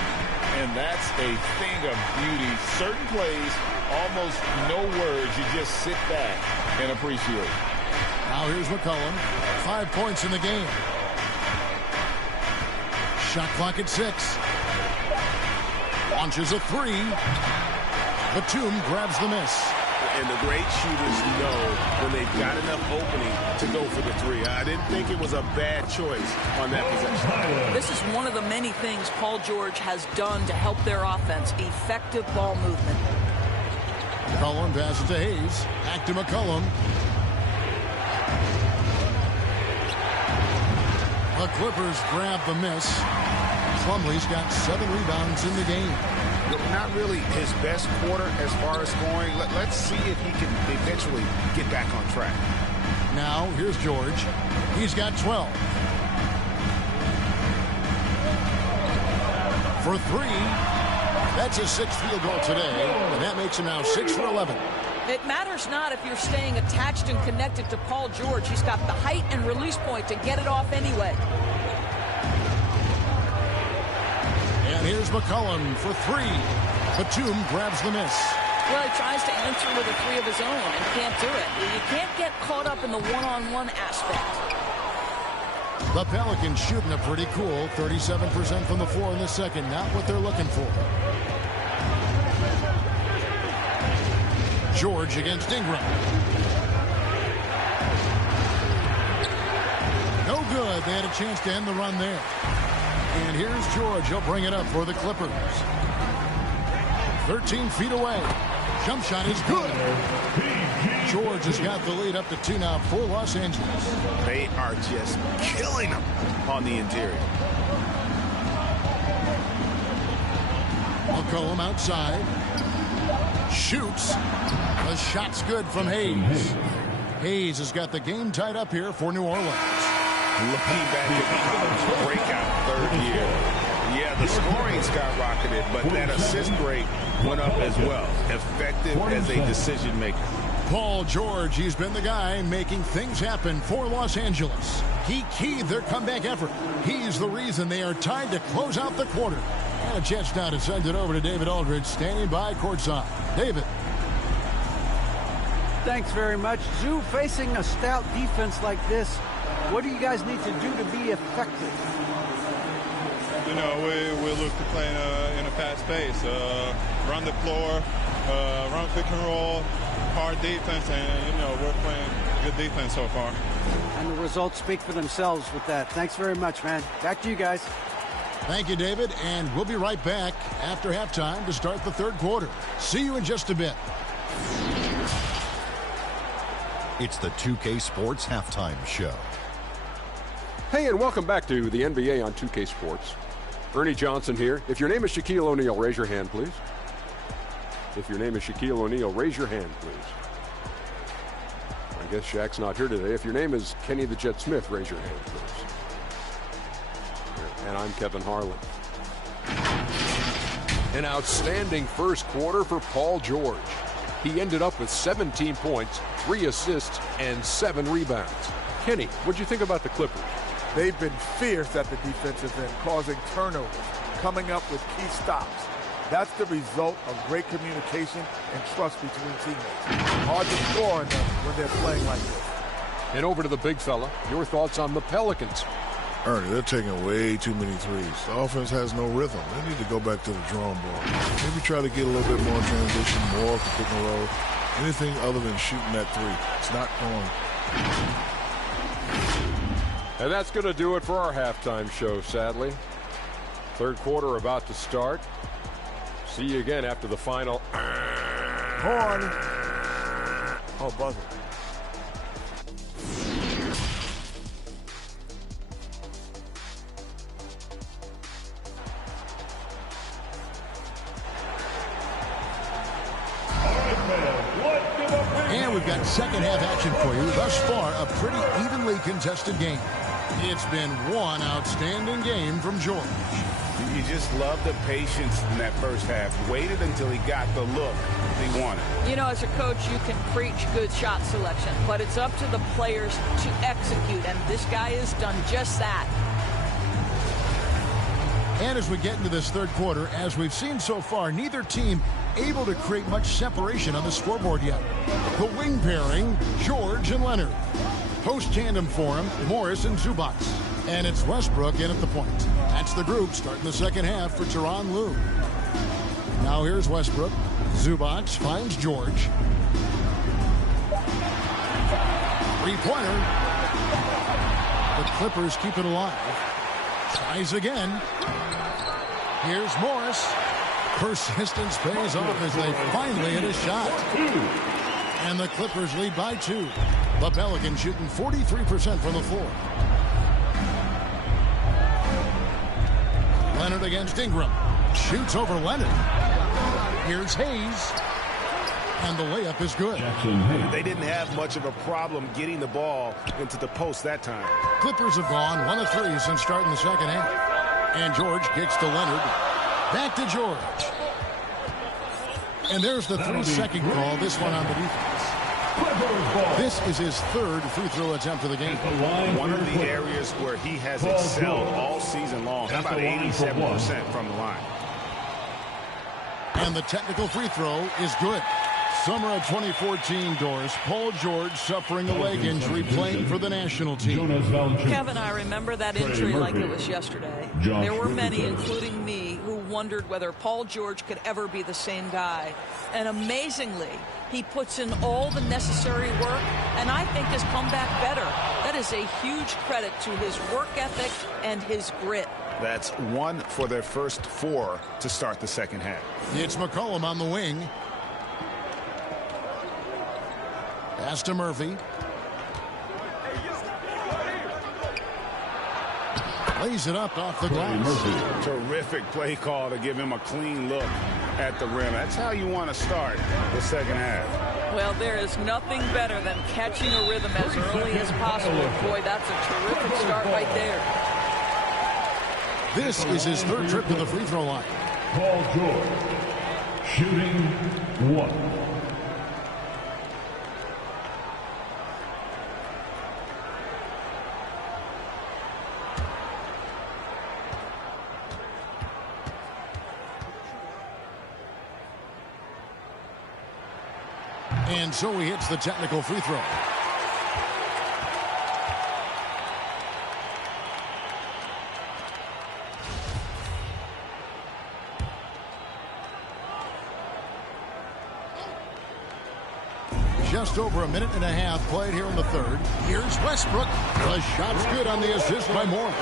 And that's a thing of beauty. Certain plays, almost no words. You just sit back and appreciate. Now here's McCollum. 5 points in the game. Shot clock at 6. Launches a 3. Batum grabs the miss. And the great shooters know when they've got enough opening to go for the 3. I didn't think it was a bad choice on that possession. This is one of the many things Paul George has done to help their offense. Effective ball movement. McCollum passes to Hayes. Back to McCollum. The Clippers grab the miss. Plumlee's got 7 rebounds in the game. Not really his best quarter as far as scoring. Let's see if he can eventually get back on track. Now, here's George. He's got 12. For 3. That's his 6th field goal today, and that makes him now 6 for 11. It matters not if you're staying attached and connected to Paul George. He's got the height and release point to get it off anyway. And here's McCollum for 3. Batum grabs the miss. Well, he tries to answer with a 3 of his own and can't do it. You can't get caught up in the one-on-one aspect. The Pelicans shooting a pretty cool 37% from the floor in the second. Not what they're looking for. George against Ingram. No good. They had a chance to end the run there. And here's George. He'll bring it up for the Clippers. 13 feet away. Jump shot is good. George has got the lead up to 2 now for Los Angeles. They are just killing them on the interior. McCollum outside. Shoots. The shot's good from Hayes. Hayes has got the game tied up here for New Orleans. Looking back at the breakout third year. Yeah, the scoring skyrocketed, but that assist rate went up as well. Effective as a decision maker. Paul George, he's been the guy making things happen for Los Angeles. He keyed their comeback effort. He's the reason they are tied to close out the quarter. And a chance now to send it over to David Aldridge, standing by courtside. David. Thanks very much. Zoo, facing a stout defense like this, what do you guys need to do to be effective? You know, we look to play in a fast pace, run the floor, run pick and roll, hard defense, and, you know, we're playing good defense so far. And the results speak for themselves with that. Thanks very much, man. Back to you guys. Thank you, David, and we'll be right back after halftime to start the third quarter. See you in just a bit. It's the 2K Sports Halftime Show. Hey, and welcome back to the NBA on 2K Sports. Ernie Johnson here. If your name is Shaquille O'Neal, raise your hand, please. If your name is Shaquille O'Neal, raise your hand, please. I guess Shaq's not here today. If your name is Kenny the Jet Smith, raise your hand, please. And I'm Kevin Harlan. An outstanding first quarter for Paul George. He ended up with 17 points, 3 assists, and 7 rebounds. Kenny, what'd you think about the Clippers? They've been fierce at the defensive end, causing turnovers, coming up with key stops. That's the result of great communication and trust between teammates. Hard to score on them when they're playing like this. And over to the big fella, your thoughts on the Pelicans? Ernie, they're taking way too many threes. The offense has no rhythm. They need to go back to the drawing board. Maybe try to get a little bit more transition, more pick and roll. Anything other than shooting that 3. It's not going. And that's going to do it for our halftime show, sadly. Third quarter about to start. See you again after the final. Horn. Oh, buzzer. And we've got second half action for you. Thus far, a pretty evenly contested game. It's been one outstanding game from George. You just love the patience in that first half. Waited until he got the look he wanted. You know, as a coach, you can preach good shot selection, but it's up to the players to execute, and this guy has done just that. And as we get into this third quarter, as we've seen so far, neither team able to create much separation on the scoreboard yet. The wing pairing, George and Leonard. Post tandem for him, Morris and Zubac. And it's Westbrook in at the point. That's the group starting the second half for Tyronn Lue. Now here's Westbrook. Zubac finds George. Three-pointer. The Clippers keep it alive. Tries again. Here's Morris. Persistence pays off as they finally hit a shot. And the Clippers lead by 2. The Pelicans shooting 43% from the floor. Leonard against Ingram. Shoots over Leonard. Here's Hayes. And the layup is good. They didn't have much of a problem getting the ball into the post that time. Clippers have gone 1 of 3 since starting the second half. And George kicks to Leonard. Back to George. And there's the 3-second call, this one on the defense. This is his third free throw attempt of the game. One of the areas where he has excelled all season long. How about 87% from the line? And the technical free throw is good. Summer of 2014, Doris. Paul George suffering a leg injury playing for the national team. Kevin, I remember that injury like it was yesterday. There were many, including me, who wondered whether Paul George could ever be the same guy. And amazingly, he puts in all the necessary work, and I think has come back better. That is a huge credit to his work ethic and his grit. That's 1 for their first 4 to start the second half. It's McCollum on the wing. Pass to Murphy. Lays it up off the glass. Terrific play call to give him a clean look at the rim. That's how you want to start the second half. Well, there is nothing better than catching a rhythm as early as possible. Boy, that's a terrific start right there. This is his third trip to the free throw line. Paul George, shooting 1. And so he hits the technical free throw. Just over a minute and a half played here in the third. Here's Westbrook. The shot's good on the assist by Morris.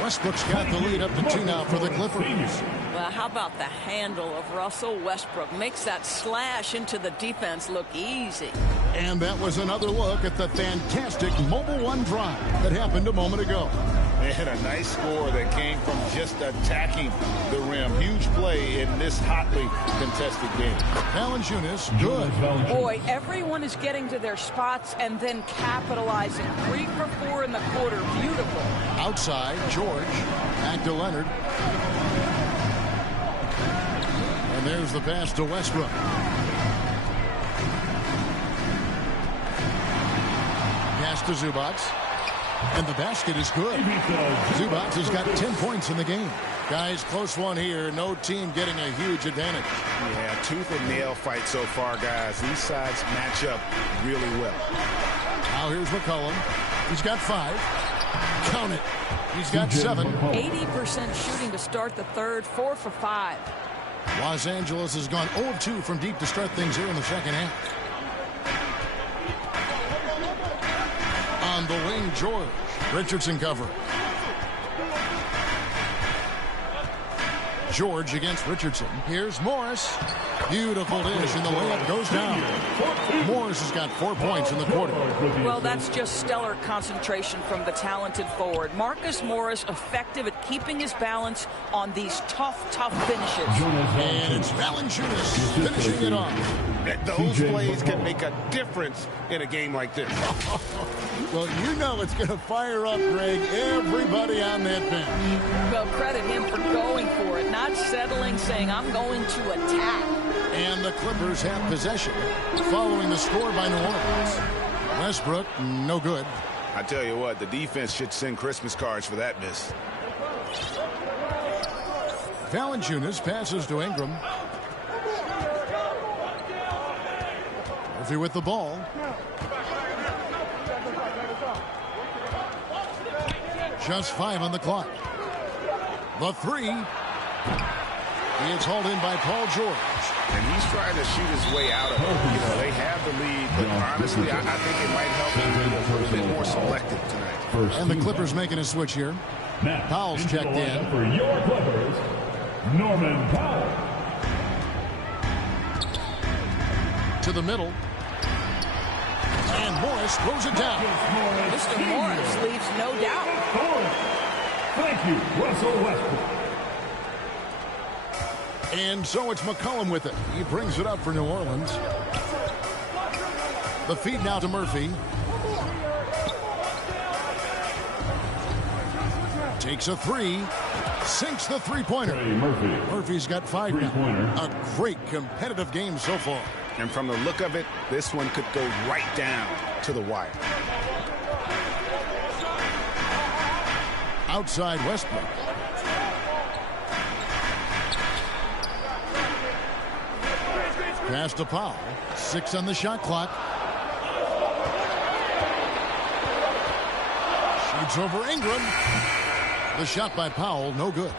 Westbrook's got the lead up to 2 now for the Clippers. Well, how about the handle of Russell Westbrook? Makes that slash into the defense look easy. And that was another look at the fantastic Mobile One drive that happened a moment ago. They had a nice score that came from just attacking the rim. Huge play in this hotly contested game. Valanciunas, good. Boy, everyone is getting to their spots and then capitalizing. 3 for 4 in the quarter. Beautiful. Outside, George. Back to Leonard. And there's the pass to Westbrook. Pass to Zubac. And the basket is good. Zubac has got 10 points in the game. Guys, close one here. No team getting a huge advantage. Yeah, tooth and nail fight so far, guys. These sides match up really well. Now here's McCollum. He's got 5. Count it. He's got 7. 80% shooting to start the third. 4 for 5. Los Angeles has gone 0 of 2 from deep to start things here in the second half. On the wing, George. Richardson cover. George against Richardson. Here's Morris. Beautiful dish, and the layup goes down. Morris has got 4 points in the quarter. Well, that's just stellar concentration from the talented forward. Marcus Morris effective at keeping his balance on these tough finishes. And it's Valanciunas finishing it off. Those plays can make a difference in a game like this. Well, you know it's going to fire up, Greg, everybody on that bench. Well, credit him for going for it, not settling, saying, I'm going to attack. And the Clippers have possession following the score by New Orleans. Westbrook, no good. I tell you what, the defense should send Christmas cards for that miss. Valanciunas passes to Ingram. Murphy with the ball. Just 5 on the clock. The 3. It's hauled in by Paul George. And he's trying to shoot his way out of it. You know, they have the lead, but honestly, I think it might help him be a little bit more selective tonight. And the Clippers making a switch here. Powell's checked in. For your Clippers, Norman Powell. To the middle. And Morris throws it down. Mr. Morris leaves no doubt. Thank you, Russell Westbrook. And so it's McCollum with it. He brings it up for New Orleans. The feed now to Murphy. Takes a 3. Sinks the three-pointer. Murphy's got 5 now. A great competitive game so far. And from the look of it, this one could go right down to the wire. Outside Westbrook. Pass to Powell. 6 on the shot clock. Shoots over Ingram. The shot by Powell, no good.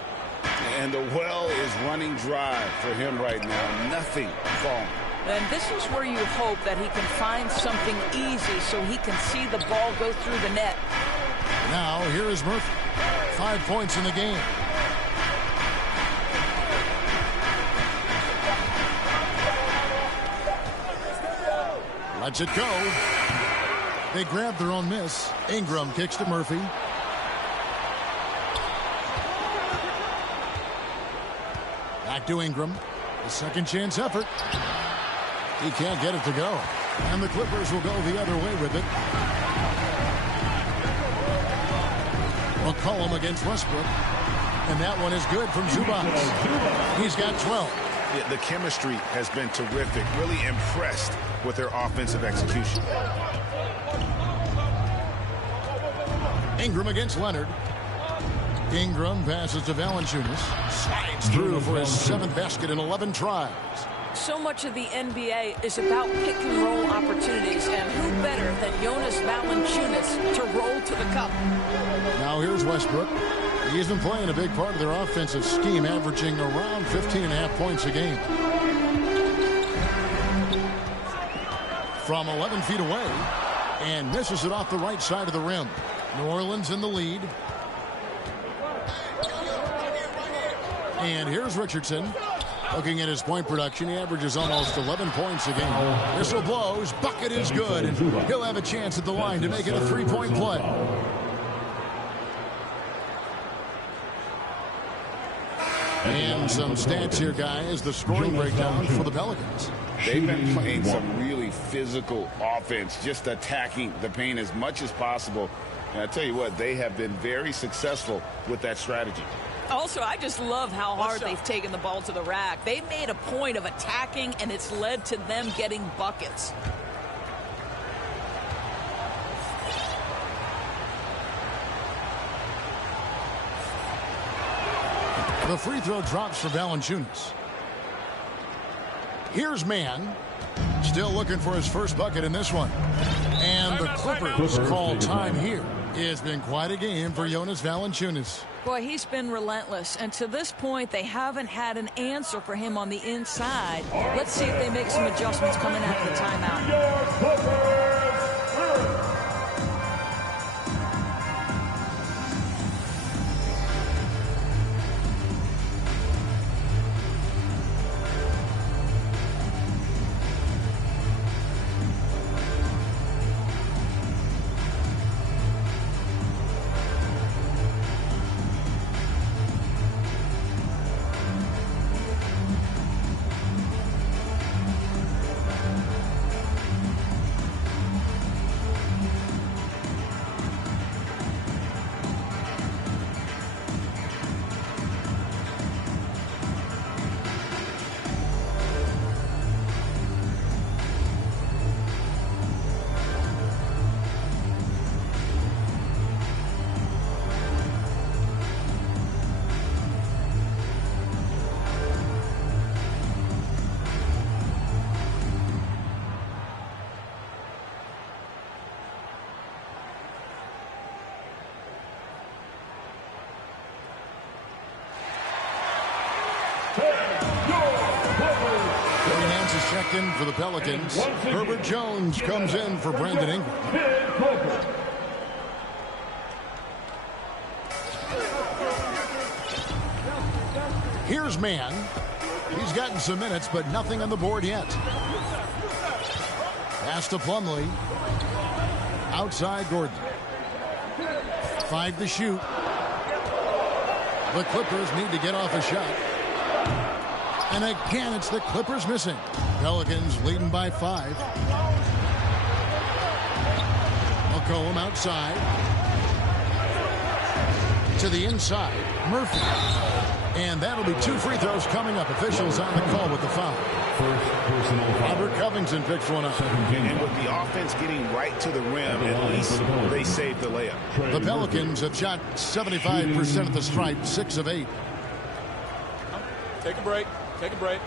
And the well is running dry for him right now. Nothing falling. And this is where you hope that he can find something easy so he can see the ball go through the net. Now, here is Murphy. 5 points in the game. Lets it go. They grab their own miss. Ingram kicks to Murphy. Back to Ingram. A second chance effort. He can't get it to go. And the Clippers will go the other way with it. McCollum against Westbrook. And that one is good from Zubac. He's got 12. Yeah, the chemistry has been terrific. Really impressed with their offensive execution. Ingram against Leonard. Ingram passes to Valanciunas. Slides through for his 7th basket in 11 tries. So much of the NBA is about pick and roll opportunities, and who better than Jonas Valanciunas to roll to the cup? Now here's Westbrook. He's been playing a big part of their offensive scheme, averaging around 15.5 points a game. From 11 feet away, and misses it off the right side of the rim. New Orleans in the lead. And here's Richardson. Looking at his point production, he averages almost 11 points a game. Whistle blows, bucket is good, and he'll have a chance at the line to make it a 3-point play. And some stats here, guys. The scoring breakdown for the Pelicans. They've been playing some really physical offense, just attacking the paint as much as possible. And I tell you what, they have been very successful with that strategy. Also, I just love how hard they've taken the ball to the rack. They've made a point of attacking, and it's led to them getting buckets. The free throw drops for Valanciunas. Here's Mann. Still looking for his first bucket in this one. And the Clippers call time here. It's been quite a game for Jonas Valanciunas. Boy, he's been relentless. And to this point, they haven't had an answer for him on the inside. Let's see if they make some adjustments coming out of the timeout. Gary Nance is checked in for the Pelicans. Herbert Jones comes in for Brandon Ingram. Here's Mann. He's gotten some minutes, but nothing on the board yet. Pass to Plumlee. Outside Gordon. 5 to shoot. The Clippers need to get off a shot. And again, it's the Clippers missing. Pelicans leading by 5. McCollum outside. To the inside. Murphy. And that'll be 2 free throws coming up. Officials on the call with the foul. Robert Covington picks one up. And with the offense getting right to the rim, at least they saved the layup. The Pelicans have shot 75% at the stripe, 6 of 8. Take a break. Take a break.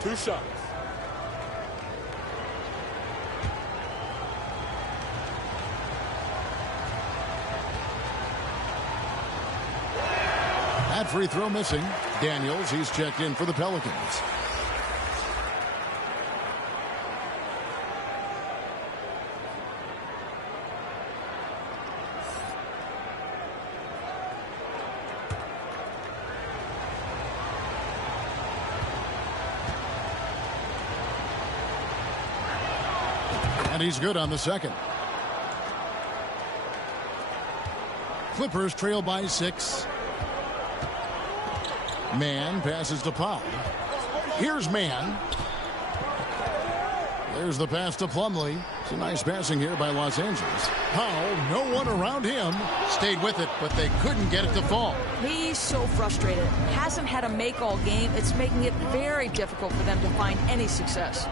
2 shots. That free throw missing. Daniels, he's checked in for the Pelicans. And he's good on the second. Clippers trail by 6. Mann passes to Powell. Here's Mann. There's the pass to Plumlee. It's a nice passing here by Los Angeles. Powell, no one around him. Stayed with it, but they couldn't get it to fall. He's so frustrated. Hasn't had a make all game. It's making it very difficult for them to find any success.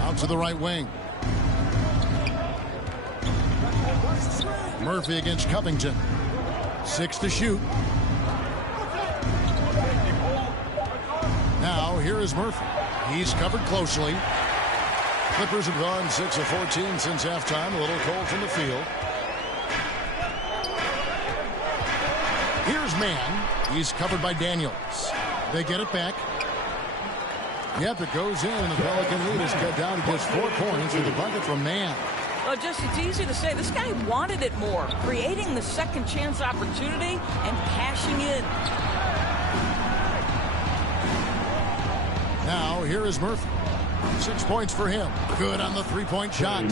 Out to the right wing. Murphy against Covington. 6 to shoot. Now, here is Murphy. He's covered closely. Clippers have gone 6 of 14 since halftime. A little cold from the field. Here's Mann. He's covered by Daniels. They get it back. Yep, it goes in. The Pelican lead is cut down to just 4 points with a bucket from Mann. Well, just it's easy to say. This guy wanted it more. Creating the second chance opportunity and cashing in. Now, here is Murphy. 6 points for him. Good on the 3-point shot.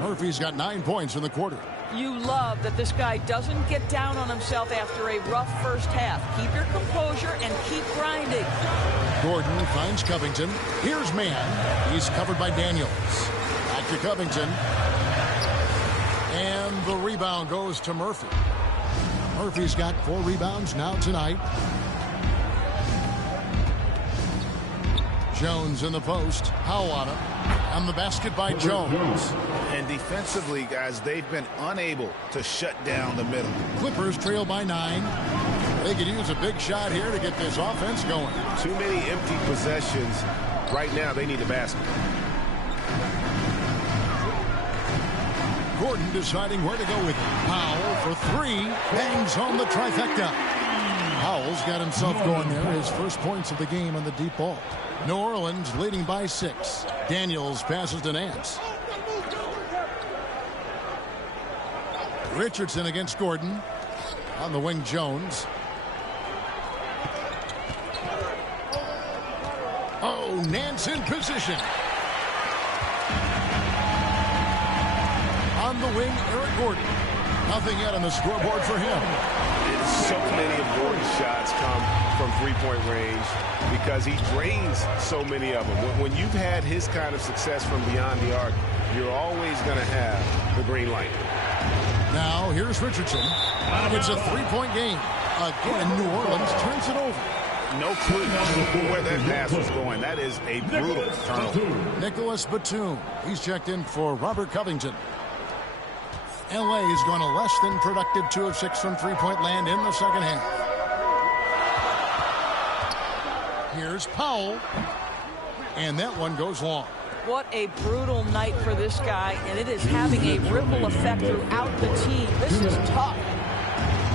Murphy's got 9 points in the quarter. You love that this guy doesn't get down on himself after a rough first half. Keep your composure and keep grinding. Gordon finds Covington. Here's Mann. He's covered by Daniels. Back to Covington. And the rebound goes to Murphy. Murphy's got 4 rebounds now tonight. Jones in the post. Powell on him. And the basket by Jones. And defensively, guys, they've been unable to shut down the middle. Clippers trail by 9. They could use a big shot here to get this offense going. Too many empty possessions. Right now, they need a basket. Gordon deciding where to go with it. Powell for 3. Bangs home the trifecta. Powell's got himself going there. His first points of the game on the deep ball. New Orleans leading by 6. Daniels passes to Nance. Richardson against Gordon. On the wing, Jones. Oh, Nance in position. On the wing, Eric Gordon. Nothing yet on the scoreboard for him. So many of Gordon's shots come from three-point range because he drains so many of them. When you've had his kind of success from beyond the arc, you're always going to have the green light. Now, here's Richardson. It's a 3-point game. Again, New Orleans turns it over. No clue where that pass was going. That is a brutal turnover. Nicholas Batum. He's checked in for Robert Covington. L.A. has gone a less than productive 2 of 6 from three-point land in the second half. Here's Powell. And that one goes long. What a brutal night for this guy, and it is having a ripple effect throughout the team. This is tough.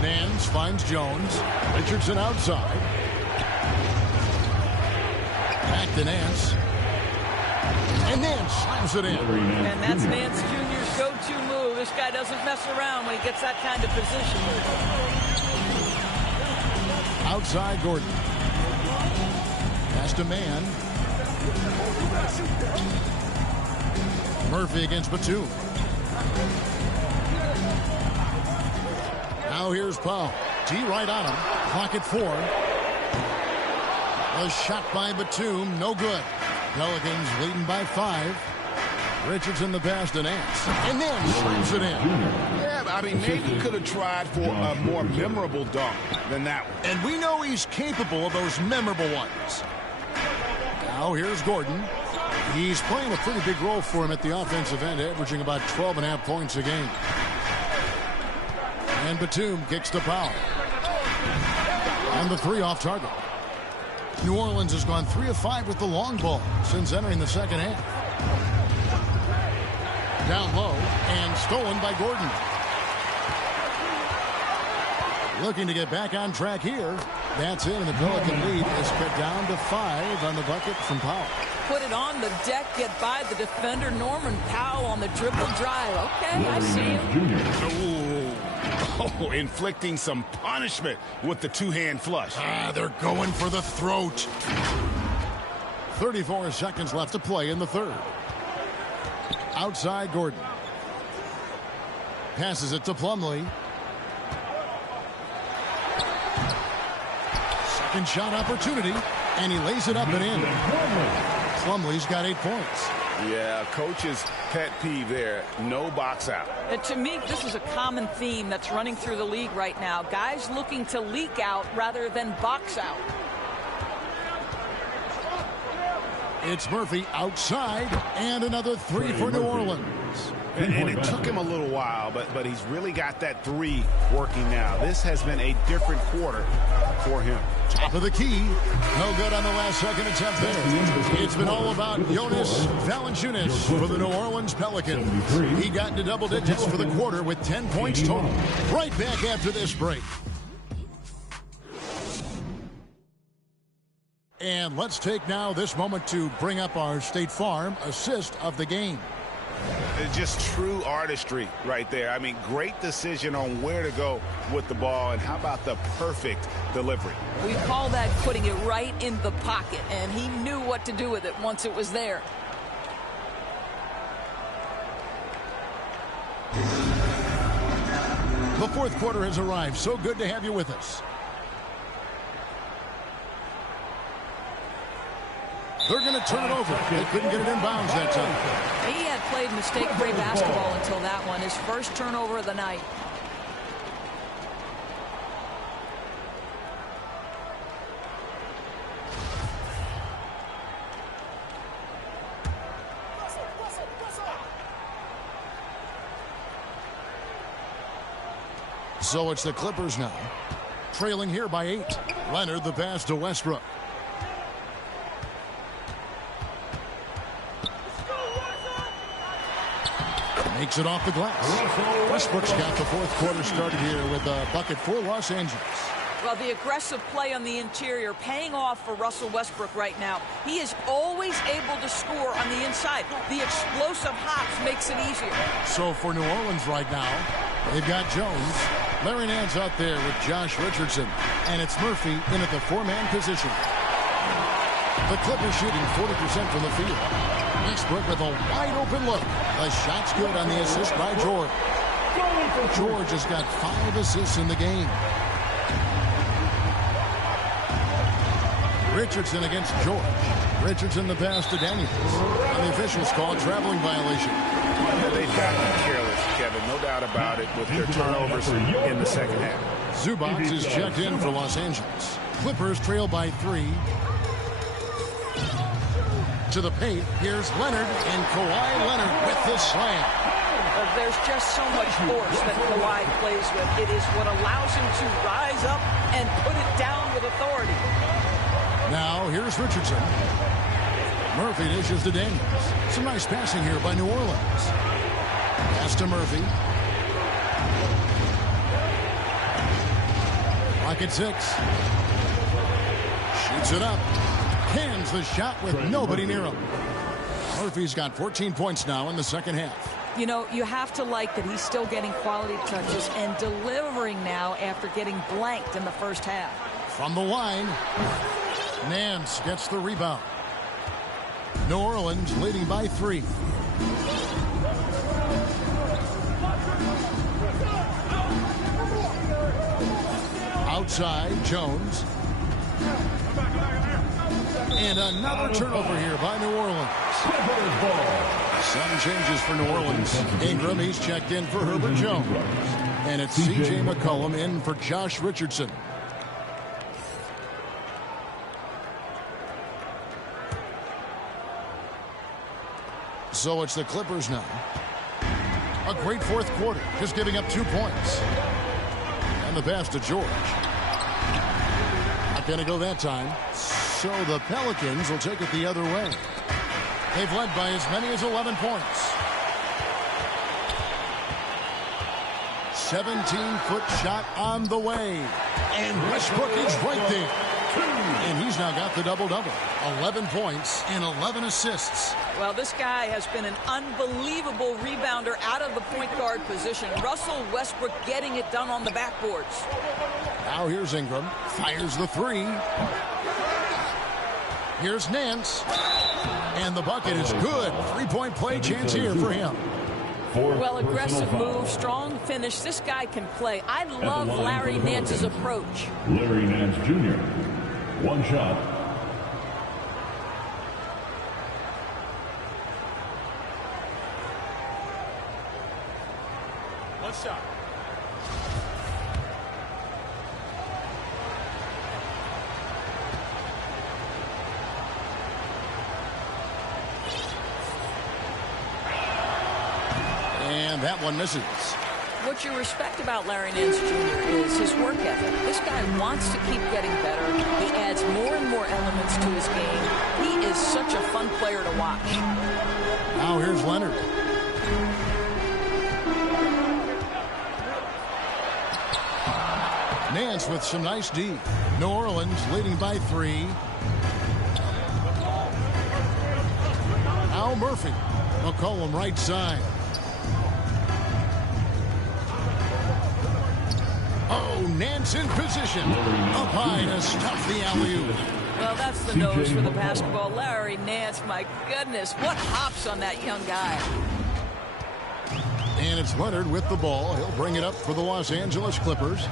Nance finds Jones. Richardson outside. Back to Nance. And Nance slams it in. And that's Nance Jr.'s go-to move. This guy doesn't mess around when he gets that kind of position. Outside Gordon. Pass to man. Murphy against Batum. Now here's Powell. T right on him. Clock at 4. A shot by Batum. No good. Pelicans leading by 5. Richardson the pass to Nance. And then slams it in. Yeah, I mean, maybe you could have tried for a more memorable dunk than that one. And we know he's capable of those memorable ones. Now here's Gordon. He's playing a pretty big role for him at the offensive end, averaging about 12.5 points a game. And Batum kicks to Powell. And the 3 off target. New Orleans has gone 3 of 5 with the long ball since entering the second half. Down low and stolen by Gordon. Looking to get back on track here. That's it, and the Pelican lead is cut down to 5 on the bucket from Powell. Put it on the deck, get by the defender. Norman Powell on the dribble drive. Okay, I see him. Oh, inflicting some punishment with the two-hand flush. They're going for the throat. 34 seconds left to play in the third. Outside Gordon. Passes it to Plumlee. Second shot opportunity, and he lays it up and in. Plumlee's got 8 points. Yeah, coach's pet peeve there. No box out. And to me, this is a common theme that's running through the league right now. Guys looking to leak out rather than box out. It's Murphy outside, and another 3 for New Orleans. And it took him a little while, but he's really got that 3 working now. This has been a different quarter for him. Top of the key. No good on the last second attempt there. It's been all about Jonas Valanciunas for the New Orleans Pelicans. He got into double digits for the quarter with 10 points total. Right back after this break. And let's take now this moment to bring up our State Farm assist of the game. It's just true artistry right there. I mean, great decision on where to go with the ball, and how about the perfect delivery? We call that putting it right in the pocket, and he knew what to do with it once it was there. The fourth quarter has arrived. So good to have you with us. They're going to turn it over. They couldn't get it in bounds that time. He had played mistake-free basketball until that one. His first turnover of the night. So it's the Clippers now, trailing here by 8. Leonard the pass to Westbrook. Makes it off the glass. Westbrook's got the fourth quarter started here with a bucket for Los Angeles. Well, the aggressive play on the interior paying off for Russell Westbrook right now. He is always able to score on the inside. The explosive hops makes it easier. So for New Orleans right now, they've got Jones. Larry Nance out there with Josh Richardson. And it's Murphy in at the 4-man position. The Clippers shooting 40% from the field. Westbrook with a wide open look. The shot's good on the assist by George. George has got 5 assists in the game. Richardson against George. Richardson the pass to Daniels. And the officials call a traveling violation. Yeah, they've got to be careless, Kevin. No doubt about it with their turnovers in the second half. Zubac is checked in for Los Angeles. Clippers trail by 3. To the paint, here's Leonard, and Kawhi Leonard with the slam. There's just so much force that Kawhi plays with. It is what allows him to rise up and put it down with authority. Now, here's Richardson. Murphy dishes to Daniels. Some nice passing here by New Orleans. Pass to Murphy. Clock at 6. Shoots it up. Hands the shot with nobody near him. Murphy's got 14 points now in the second half. You know, you have to like that he's still getting quality touches and delivering now after getting blanked in the first half. From the line, Nance gets the rebound. New Orleans leading by 3. Outside, Jones. And another turnover here by New Orleans. Some changes for New Orleans. Ingram, he's checked in for Herbert Jones. And it's C.J. McCollum in for Josh Richardson. So it's the Clippers now. A great fourth quarter, just giving up 2 points. And the pass to George. Not going to go that time. So the Pelicans will take it the other way. They've led by as many as 11 points. 17-foot shot on the way. And Westbrook is right there. And he's now got the double-double. 11 points and 11 assists. Well, this guy has been an unbelievable rebounder out of the point guard position. Russell Westbrook getting it done on the backboards. Now here's Ingram. Fires the 3. Here's Nance. And the bucket is good. 3-point play chance here for him. Well, aggressive move, strong finish. This guy can play. I love Larry Nance's approach. Larry Nance Jr. One shot. One shot. And that one misses. What you respect about Larry Nance Jr. is his work ethic. This guy wants to keep getting better. He adds more and more elements to his game. He is such a fun player to watch. Now here's Leonard. Nance with some nice D. New Orleans leading by 3. Now Murphy. McCollum right side. Oh, Nance in position. Up high to stop the alley-oop. Well, that's the nose for the basketball. Larry Nance, my goodness, what hops on that young guy. And it's Leonard with the ball. He'll bring it up for the Los Angeles Clippers.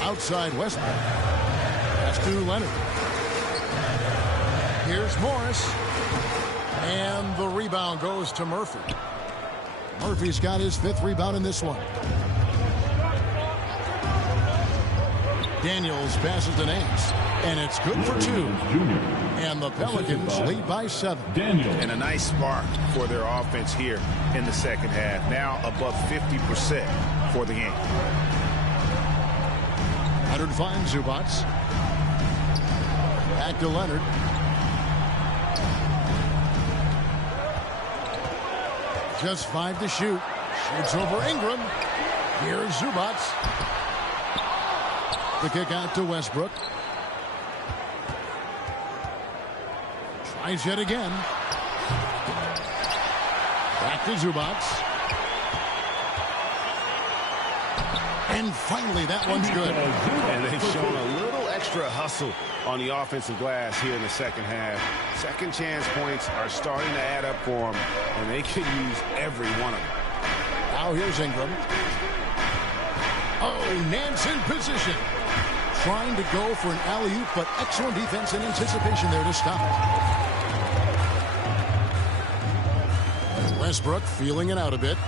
Outside Westbrook. That's to Leonard. Here's Morris. And the rebound goes to Murphy. Murphy's got his 5th rebound in this one. Daniels passes to Nance. And it's good for 2. And the Pelicans lead by 7. And a nice spark for their offense here in the second half. Now above 50% for the game. Leonard finds Zubats. Back to Leonard. Just 5 to shoot. Shoots over Ingram. Here's Zubats. The kick out to Westbrook. Tries yet again. Back to Zubats. And finally, that one's good. And they've shown a little extra hustle on the offensive glass here in the second half. Second chance points are starting to add up for them, and they could use every one of them. Now here's Ingram. Oh, Nance in position. Trying to go for an alley-oop, but excellent defense and anticipation there to stop it. Westbrook feeling it out a bit.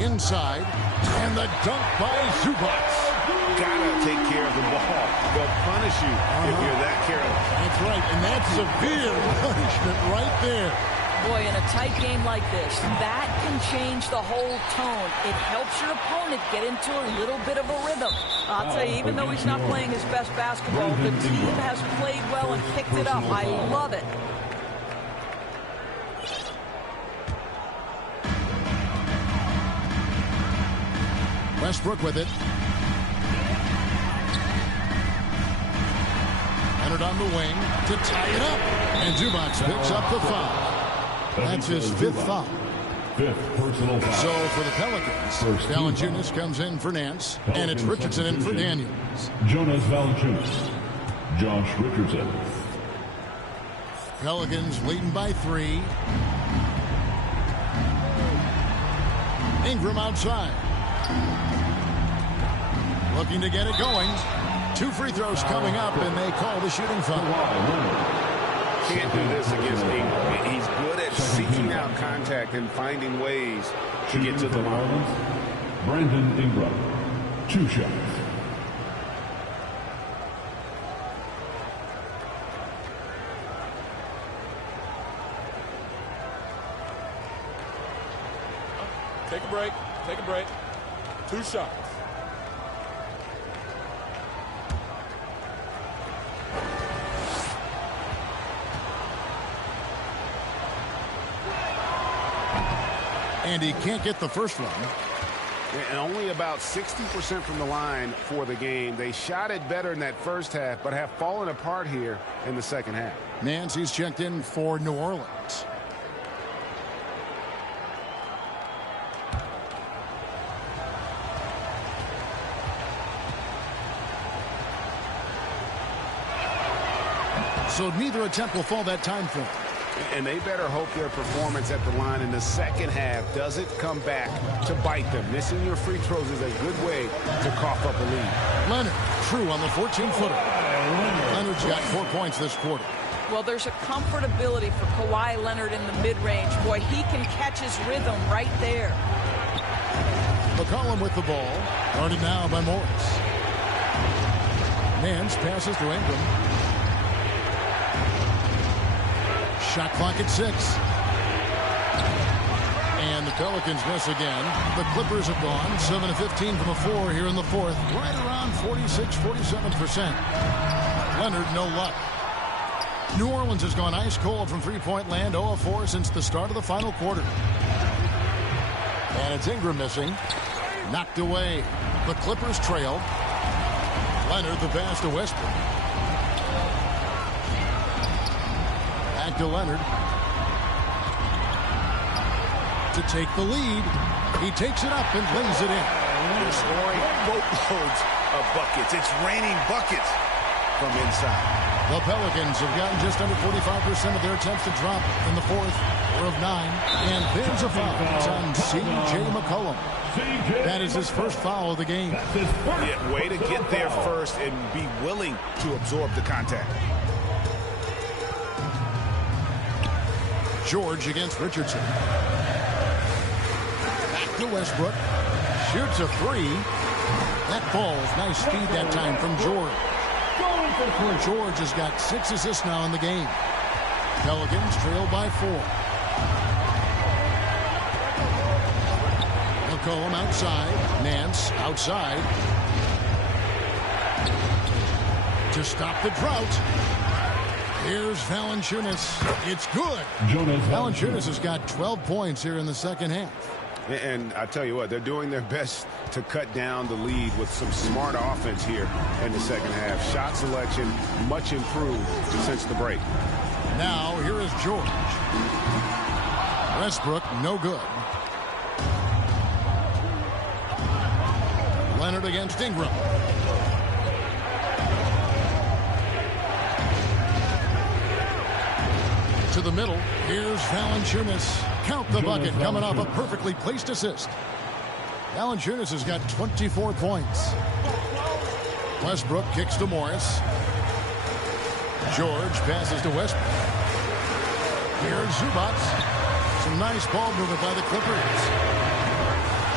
Inside, and the dunk by Zubats. Gotta take care of the ball. They'll punish you if you're that careless. That's right, and that's severe punishment right there. Boy, in a tight game like this, that can change the whole tone. It helps your opponent get into a little bit of a rhythm. I'll tell you, even though he's not playing his best basketball, the team has played well and picked it up. I love it. Westbrook with it. Leonard on the wing to tie it up. And Zubac picks up the foul. That's his 5th foul. 5th personal foul. So for the Pelicans, Valanciunas comes in for Nance, and it's Richardson in for Daniels. Jonas Valanciunas. Josh Richardson. Pelicans leading by 3. Ingram outside. Looking to get it going. 2 free throws coming up, and they call the shooting foul. Can't do this against Ingram. He's good at seeking out contact and finding ways to get to the line. Brandon Ingram. 2 shots. Take a break. Take a break. 2 shots. And he can't get the first one. And only about 60% from the line for the game. They shot it better in that first half, but have fallen apart here in the second half. Nancy's checked in for New Orleans. So neither attempt will fall that time for him. And they better hope their performance at the line in the second half doesn't come back to bite them. Missing your free throws is a good way to cough up a lead. Leonard, true on the 14-footer. Leonard's got 4 points this quarter. Well, there's a comfortability for Kawhi Leonard in the mid-range. Boy, he can catch his rhythm right there. McCollum with the ball. Guarded now by Morris. Nance passes to Ingram. Shot clock at 6. And the Pelicans miss again. The Clippers have gone 7 of 15 from the floor here in the 4th. Right around 46-47%. Leonard, no luck. New Orleans has gone ice cold from three-point land, 0 of 4 since the start of the final quarter. And it's Ingram missing. Knocked away. The Clippers trail. Leonard the pass to Westbrook. Back to Leonard. To take the lead. He takes it up and lays it in. They're scoring boatloads of buckets. It's raining buckets from inside. The Pelicans have gotten just under 45% of their attempts to drop in the 4th. 4 of 9. And there's a foul. It's on C.J. McCollum. That is his first foul of the game. Yeah, way to get there first and be willing to absorb the contact. George against Richardson. Back to Westbrook. Shoots a 3. That falls. Nice speed that time from George. George has got 6 assists now in the game. Pelicans trail by 4. McCollum outside. Nance outside. To stop the drought. Here's Valanciunas. It's good. Valanciunas has got 12 points here in the second half. And I tell you what, they're doing their best to cut down the lead with some smart offense here in the second half. Shot selection much improved since the break. Now here is George. Westbrook no good. Leonard against Ingram. To the middle. Here's Valanciunas. Count the bucket coming off a perfectly placed assist. Valanciunas has got 24 points. Westbrook kicks to Morris. George passes to Westbrook. Here's Zubac. Some nice ball movement by the Clippers.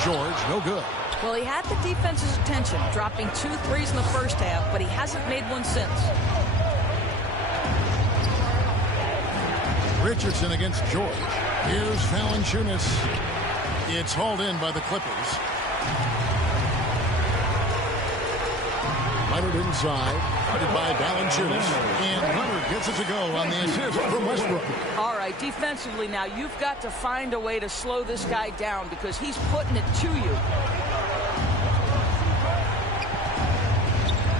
George, no good. Well, he had the defense's attention, dropping 2 threes in the first half, but he hasn't made one since. Richardson against George. Here's Valanciunas. It's hauled in by the Clippers. Leonard inside. Guarded by Valanciunas. And Leonard gets it to go on the assist from Westbrook. All right, defensively now, you've got to find a way to slow this guy down because he's putting it to you.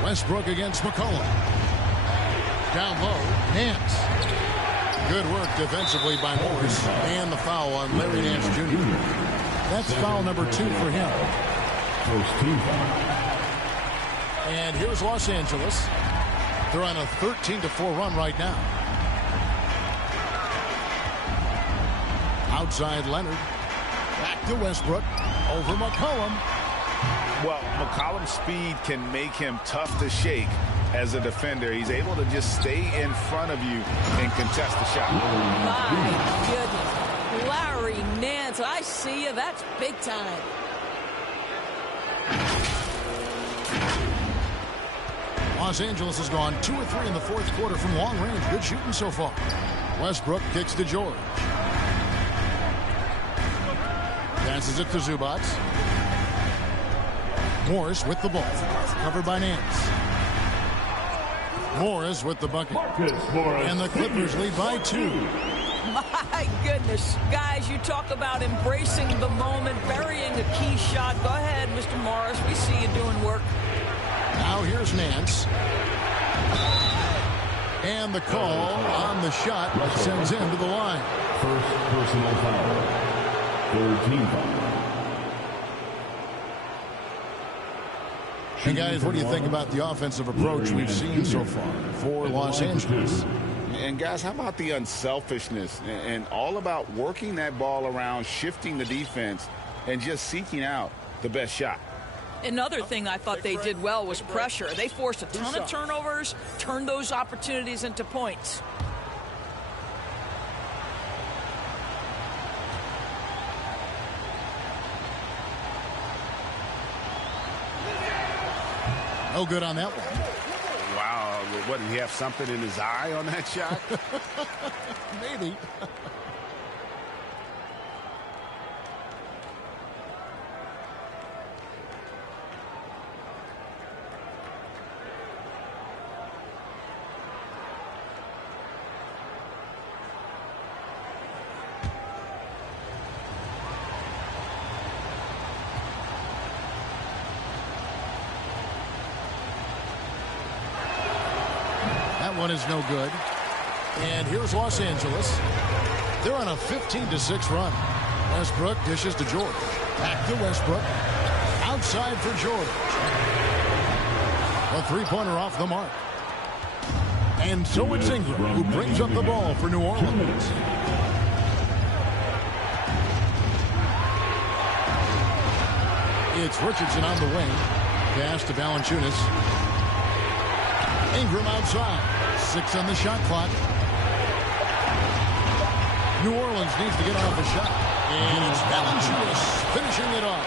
Westbrook against McCollum. Down low, Nance. Good work defensively by Morris. And the foul on Larry Nance Jr. That's foul number 2 for him. First team foul. And here's Los Angeles. They're on a 13-4 run right now. Outside Leonard. Back to Westbrook. Over McCollum. Well, McCollum's speed can make him tough to shake as a defender. He's able to just stay in front of you and contest the shot. My goodness. Larry Nance, I see you. That's big time. Los Angeles has gone 2 of 3 in the fourth quarter from long range. Good shooting so far. Westbrook kicks to George. Passes it to Zubac. Morris with the ball. Covered by Nance. Morris with the bucket. And the Clippers lead by 2. My goodness. Guys, you talk about embracing the moment, burying a key shot. Go ahead, Mr. Morris. We see you doing work. Now here's Nance. And the call on the shot sends him to the line. First personal foul. Third team foul. And guys, what do you think about the offensive approach we've seen so far for Los Angeles? And guys, how about the unselfishness and all about working that ball around, shifting the defense, and just seeking out the best shot? Another thing I thought they did well was pressure. They forced a ton of turnovers, turned those opportunities into points. No good on that one. Wow, what, did he have something in his eye on that shot? Maybe. One is no good. And here's Los Angeles. They're on a 15-6 run. Westbrook dishes to George. Back to Westbrook. Outside for George. A three-pointer off the mark. And so it's Ingram who brings up the ball for New Orleans. It's Richardson on the wing. Pass to Valanciunas. Ingram outside. 6 on the shot clock. New Orleans needs to get off a shot. And it's Valanciunas finishing it off.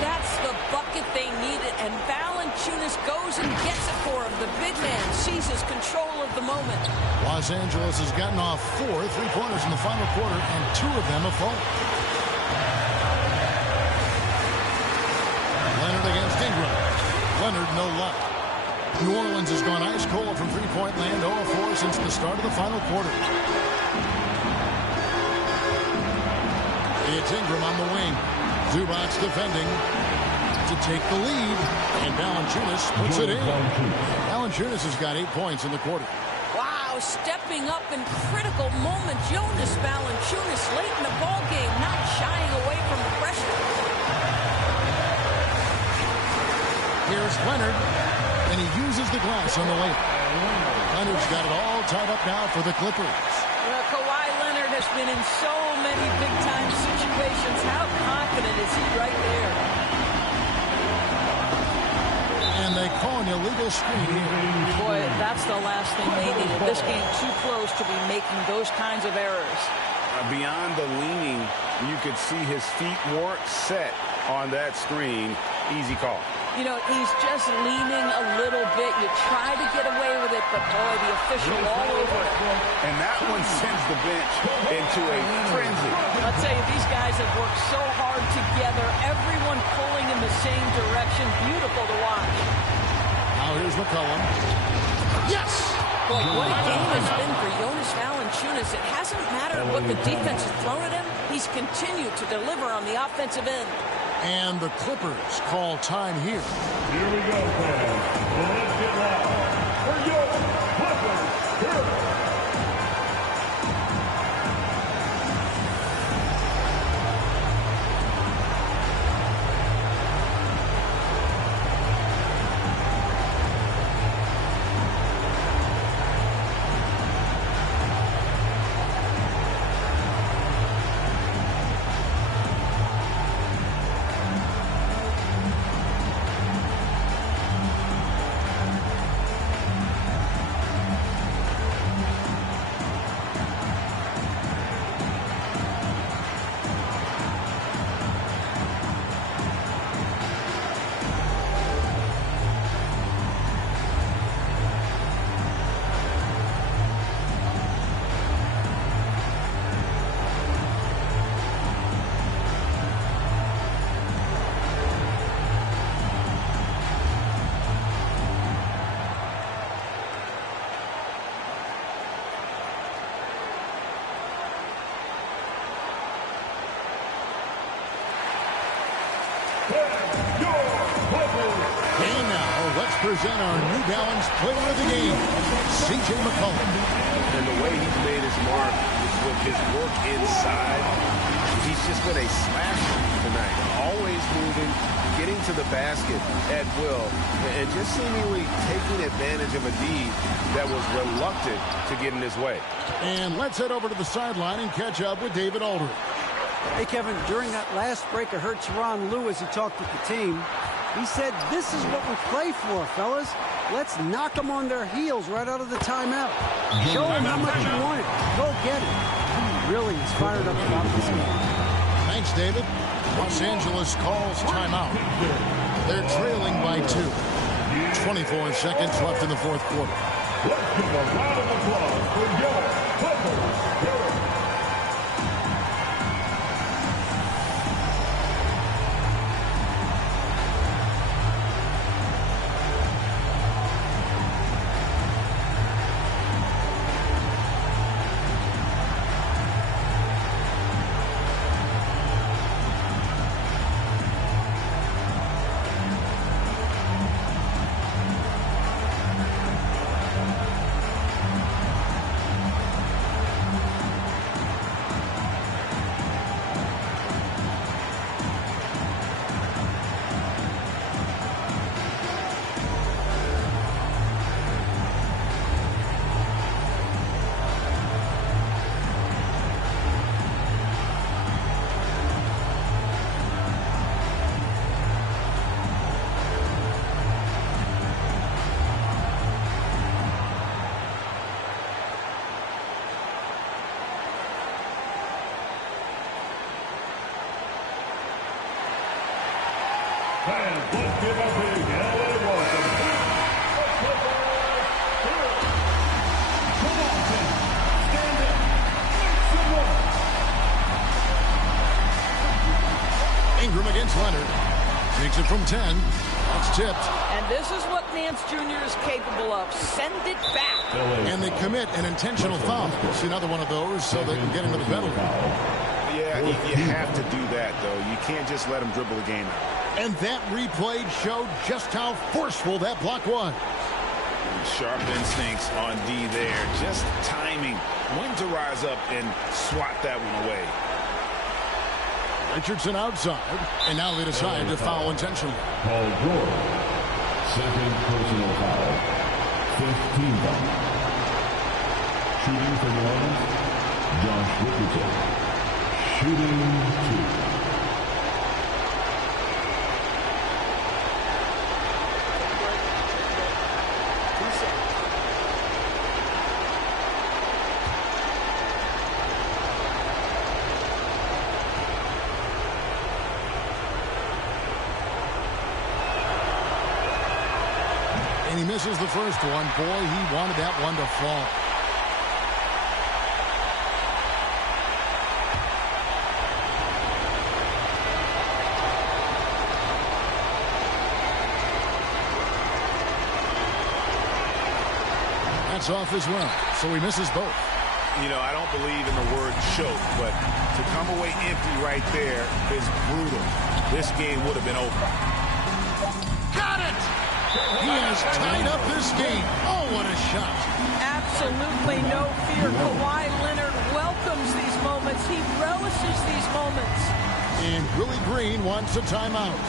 That's the bucket they needed, and Valanciunas goes and gets it for him. The big man seizes control of the moment. Los Angeles has gotten off 4 three-pointers in the final quarter, and 2 of them have fallen. Leonard against Ingram. Leonard no luck. New Orleans has gone ice cold from three-point land, 0-4 since the start of the final quarter. It's Ingram on the wing. Zubac defending to take the lead, and Valanciunas puts it in. Valanciunas has got 8 points in the quarter. Wow, stepping up in critical moments. Jonas Valanciunas late in the ballgame, not shying away from the pressure. Here's Leonard. And he uses the glass on the layup. Leonard's got it all tied up now for the Clippers. Well, Kawhi Leonard has been in so many big-time situations. How confident is he right there? And they call an illegal screen here. Boy, that's the last thing they needed. This game too close to be making those kinds of errors. Beyond the leaning, you could see his feet weren't set on that screen. Easy call. You know, he's just leaning a little bit. You try to get away with it, but boy, the official all over it. And that one sends the bench into a frenzy. I'll tell you, these guys have worked so hard together. Everyone pulling in the same direction. Beautiful to watch. Now here's McCollum. Yes! Boy, what a game has been for Jonas Valanciunas. It hasn't mattered what the defense has thrown at him. He's continued to deliver on the offensive end. And the Clippers call time here. Here we go, fans. Let's get loud for your Clippers And now, let's present our New Balance Player of the Game, C.J. McCollum. And the way he's made his mark with his work inside, he's just been a slasher tonight. Always moving, getting to the basket at will, and just seemingly taking advantage of a D that was reluctant to get in his way. And let's head over to the sideline and catch up with David Aldridge. Hey, Kevin, during that last break, I heard Tyronn Lue as he talked with the team. He said, this is what we play for, fellas. Let's knock them on their heels right out of the timeout. Show them how much you want it. Go get it. He really is fired up about this game. Thanks, David. Los Angeles calls timeout. They're trailing by 2. 24 seconds left in the fourth quarter. Let's give a round of applause for your Clippers. Fans, let's give a big LA welcome. Come on, fans. Stand up. Make some noise. Ingram against Leonard. Takes it from 10. That's tipped. And this is what Nance Jr. is capable of. Send it back. And they commit an intentional foul. See another one of those so they can get into the penalty. Yeah, you have to do that, though. You can't just let him dribble the game out. And that replay showed just how forceful that block was. Sharp instincts on D there. Just timing when to rise up and swat that one away. Richardson outside, and now they decide to foul intentionally. Paul George, second personal foul, 15th foul. Shooting for New Orleans, Josh Richardson. Shooting 2. And he misses the first one. Boy, he wanted that one to fall. That's off as well, so he misses both. You know, I don't believe in the word choke, but to come away empty right there is brutal. This game would have been over. Got it! He has tied up this game. Oh, what a shot. Absolutely no fear. Kawhi Leonard welcomes these moments. He relishes these moments. And Willie Green wants a timeout.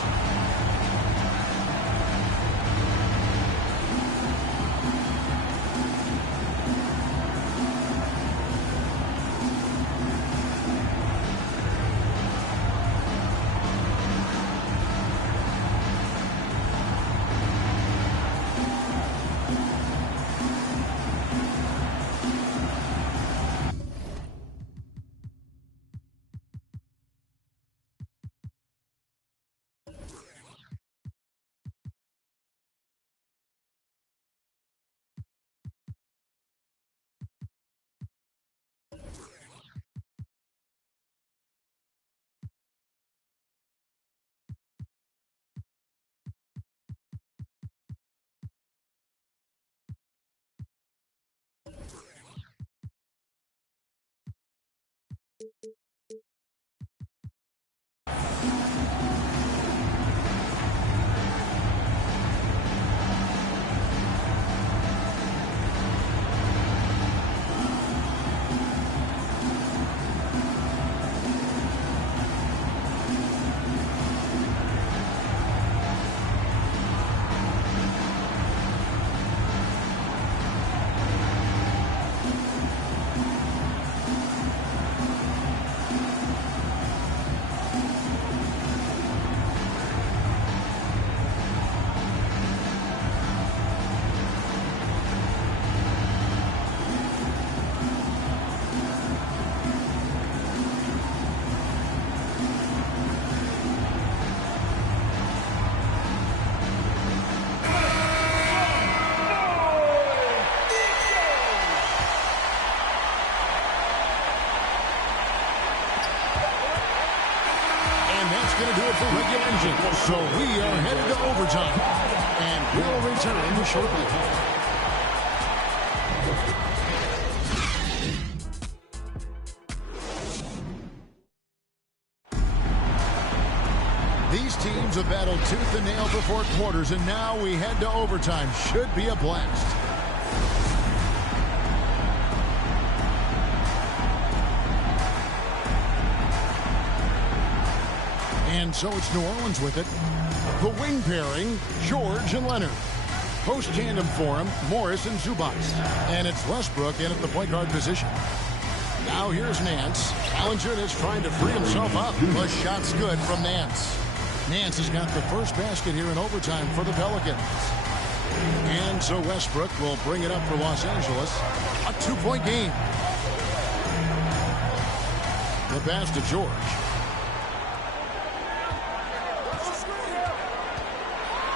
going to do it for regulation. So we are headed to overtime. And we'll return shortly. These teams have battled tooth and nail for 4 quarters, and now we head to overtime. Should be a blast. And so it's New Orleans with it. The wing pairing, George and Leonard. Post tandem for him, Morris and Zubac. And it's Westbrook in at the point guard position. Now here's Nance. Valanciunas trying to free himself up. The shot's good from Nance. Nance has got the first basket here in overtime for the Pelicans. And so Westbrook will bring it up for Los Angeles. A 2-point game. The pass to George.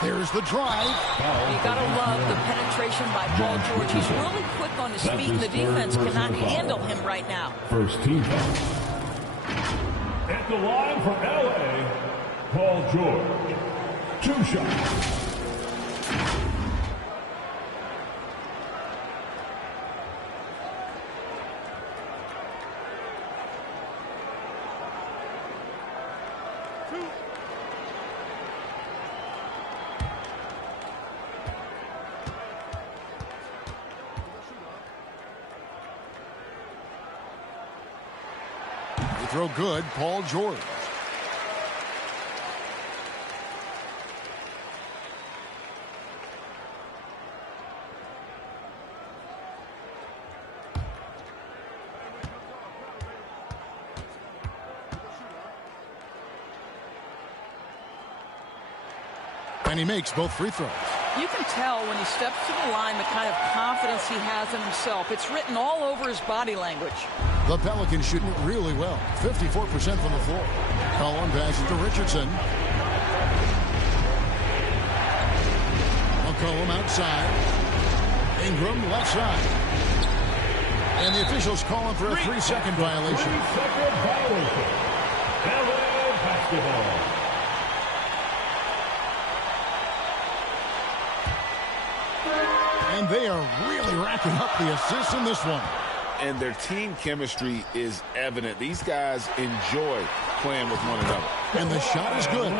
There's the drive. You got to love the penetration by Paul George. He's really quick on his feet, and the defense cannot handle him right now. First team foul. At the line from L.A., Paul George. 2 shots. Throw good, Paul George. And he makes both free throws. You can tell when he steps to the line the kind of confidence he has in himself. It's written all over his body language. The Pelicans shooting really well. 54% from the floor. Collin passes to Richardson. McCollum outside. Ingram left side. And the officials calling for a 3-second violation. 3-second violation. LA basketball. And they are really racking up the assists in this one. And their team chemistry is evident. These guys enjoy playing with one another. And the shot is good.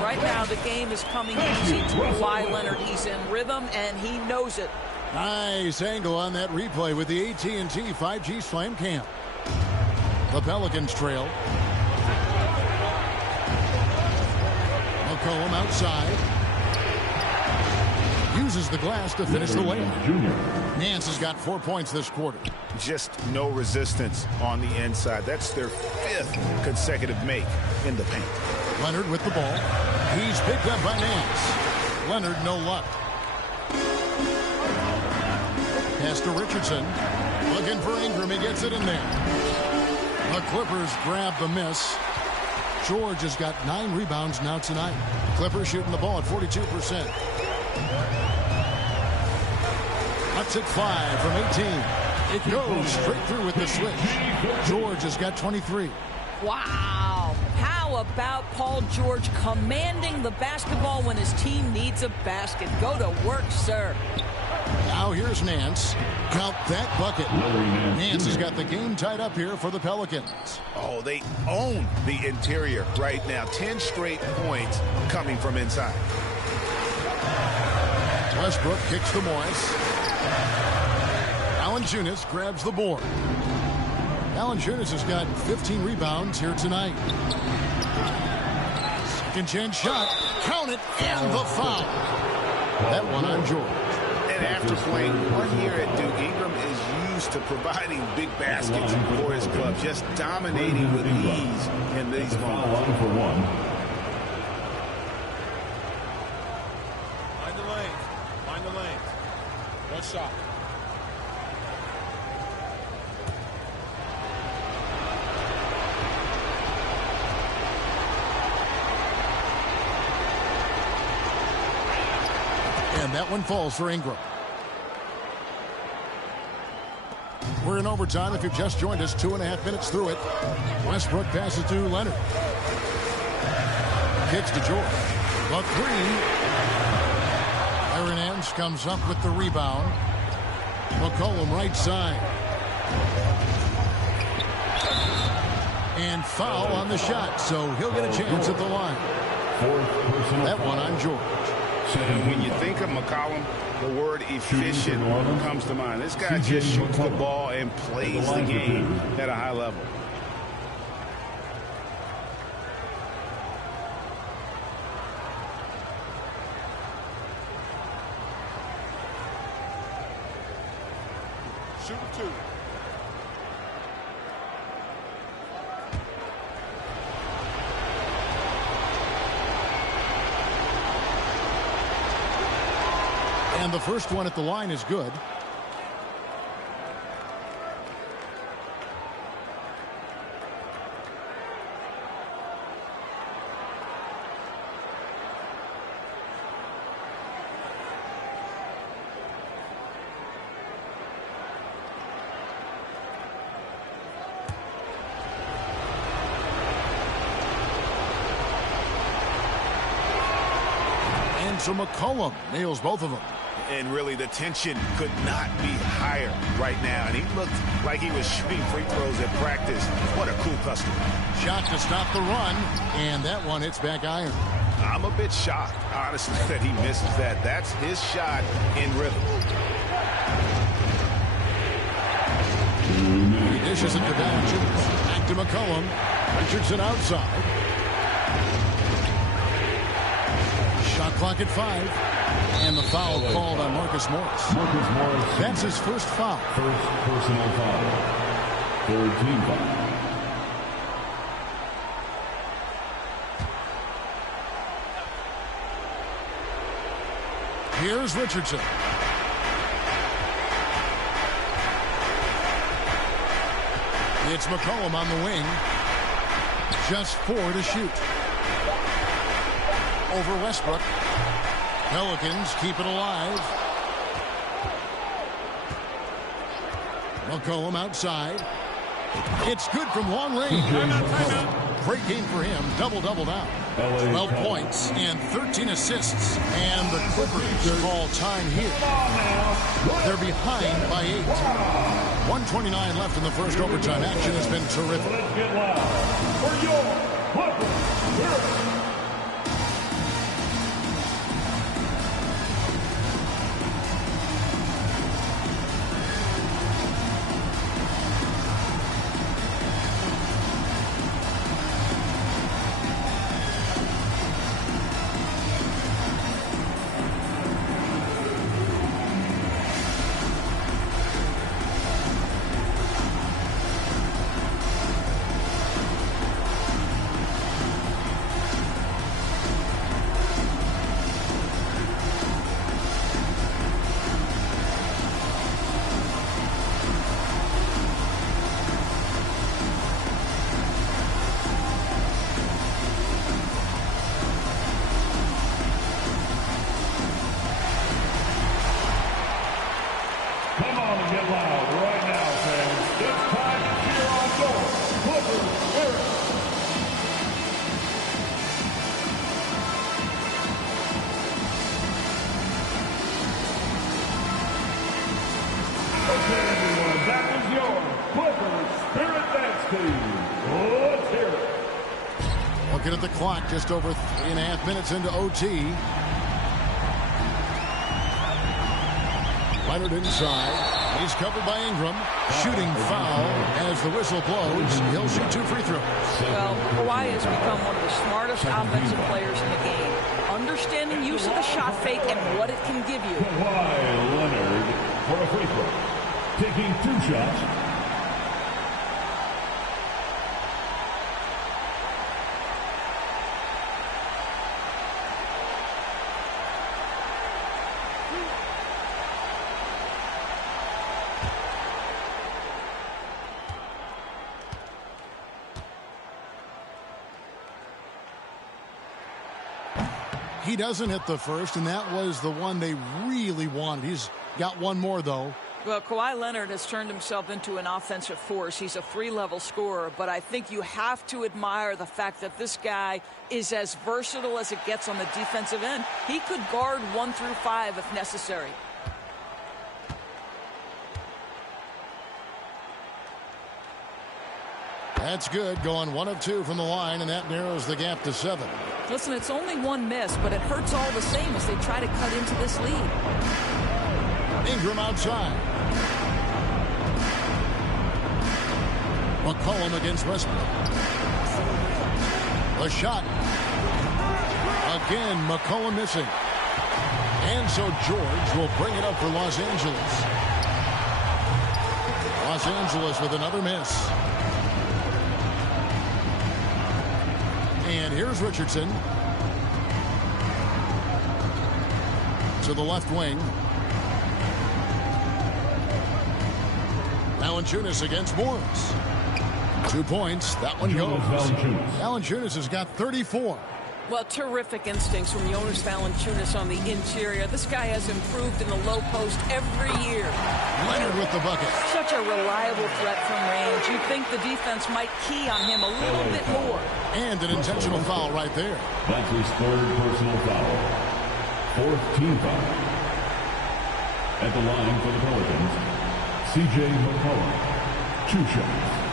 Right now, the game is coming easy to Kawhi Leonard. He's in rhythm, and he knows it. Nice angle on that replay with the AT&T 5G Slam Cam. The Pelicans trail. McCollum outside. Uses the glass to finish the layup. Nance has got 4 points this quarter. Just no resistance on the inside. That's their 5th consecutive make in the paint. Leonard with the ball. He's picked up by Nance. Leonard no luck. Pass to Richardson. Looking for Ingram. He gets it in there. The Clippers grab the miss. George has got 9 rebounds now tonight. Clippers shooting the ball at 42%. That's at 5 from 18. It goes straight through with the switch. George has got 23. Wow. How about Paul George commanding the basketball when his team needs a basket? Go to work, sir. Now here's Nance. Count that bucket. Nance has got the game tied up here for the Pelicans. Oh, they own the interior right now. 10 straight points coming from inside. Westbrook kicks to Morris. Valanciunas grabs the board. Valanciunas has got 15 rebounds here tonight. Second chance shot. Count it, and the foul. That one on George. And after playing 1 year at Duke, Ingram is used to providing big baskets for his club, just dominating with ease in these moments. For one. Find the lane. Find the lane. One shot. And that one falls for Ingram. We're in overtime. If you've just joined us, 2.5 minutes through it. Westbrook passes to Leonard. kicks to George. The three. Aaron Enns comes up with the rebound. McCollum right side. And foul on the shot, so he'll get a chance at the line. That one on George. And when you think of McCollum, the word efficient comes to mind. This guy just shoots the ball and plays the game at a high level. Shooter two. And the first one at the line is good. And so McCollum nails both of them. And really, the tension could not be higher right now. And he looked like he was shooting free throws at practice. What a cool customer. Shot to stop the run, and that one hits back iron. I'm a bit shocked, honestly, that he misses that. That's his shot in rhythm. He dishes it to Valanciunas. Back to McCollum. Richardson outside. Shot clock at 5. And the foul called on Marcus Morris. That's his first foul. First personal foul. Third team foul. Here's Richardson. It's McCollum on the wing. Just 4 to shoot. Over Westbrook. Pelicans keep it alive. McCollum outside. It's good from long range. Great game for him. Double-double now. 12 points and 13 assists. And the Clippers call time here. They're behind by 8. 1:29 left in the first overtime. Action has been terrific. Let's get loud for your Clippers. Looking at the clock, just over 3.5 minutes into OT. Leonard inside. He's covered by Ingram. Shooting foul as the whistle blows. He'll shoot 2 free throws. Well, Kawhi has become one of the smartest offensive players in the game. Understanding use of the shot fake and what it can give you. Kawhi Leonard for a free throw. Taking 2 shots. He doesn't hit the first, and that was the one they really wanted. He's got one more, though. Well, Kawhi Leonard has turned himself into an offensive force. He's a three-level scorer, but I think you have to admire the fact that this guy is as versatile as it gets on the defensive end. He could guard 1 through 5 if necessary. That's good, going 1 of 2 from the line, and that narrows the gap to 7. Listen, it's only 1 miss, but it hurts all the same as they try to cut into this lead. Ingram outside. McCollum against Westbrook. The shot. Again, McCollum missing. And so George will bring it up for Los Angeles. Los Angeles with another miss. And here's Richardson. To the left wing. Valanciunas against Morris. 2 points. That one goes. Valanciunas has got 34. Well, terrific instincts from Jonas Valanciunas on the interior. This guy has improved in the low post every year. Leonard with the bucket. Such a reliable threat from range. You'd think the defense might key on him a little bit more. And an intentional foul right there. That's his 3rd personal foul. 4th team foul. At the line for the Pelicans, C.J. McCollum. 2 shots.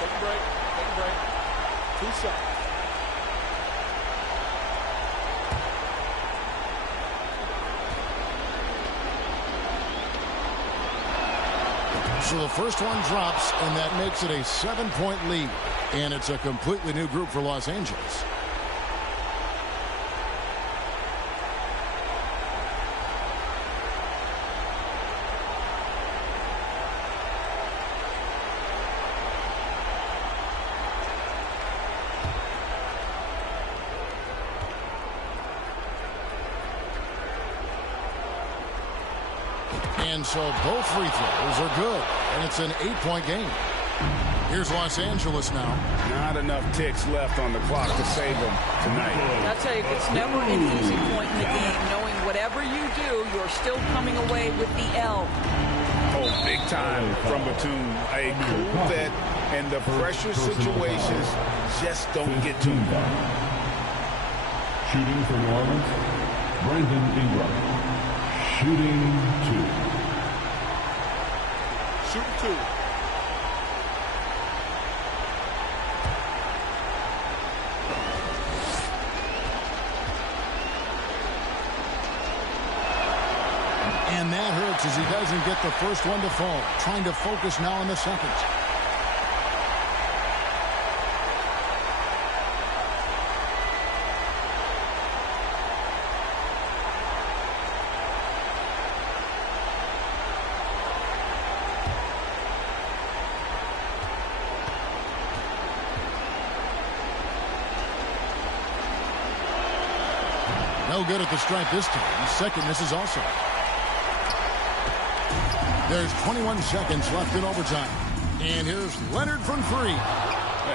Take a break. 2 shots. So the first one drops, and that makes it a 7-point lead. And it's a completely new group for Los Angeles. And so both free throws are good, and it's an 8-point game. Here's Los Angeles now. Not enough ticks left on the clock to save them tonight. I'll tell you, it's never an easy point in the game, knowing whatever you do, you're still coming away with the L. Oh, big time from Batum. A cool vet, and the pressure situations just don't get to him. Shooting for New Orleans, Brandon Ingram. Shooting 2. Shooting 2. And that hurts as he doesn't get the first one to fall. Trying to focus now on the second. No good at the stripe this time. Second misses also. There's 21 seconds left in overtime. And here's Leonard from 3.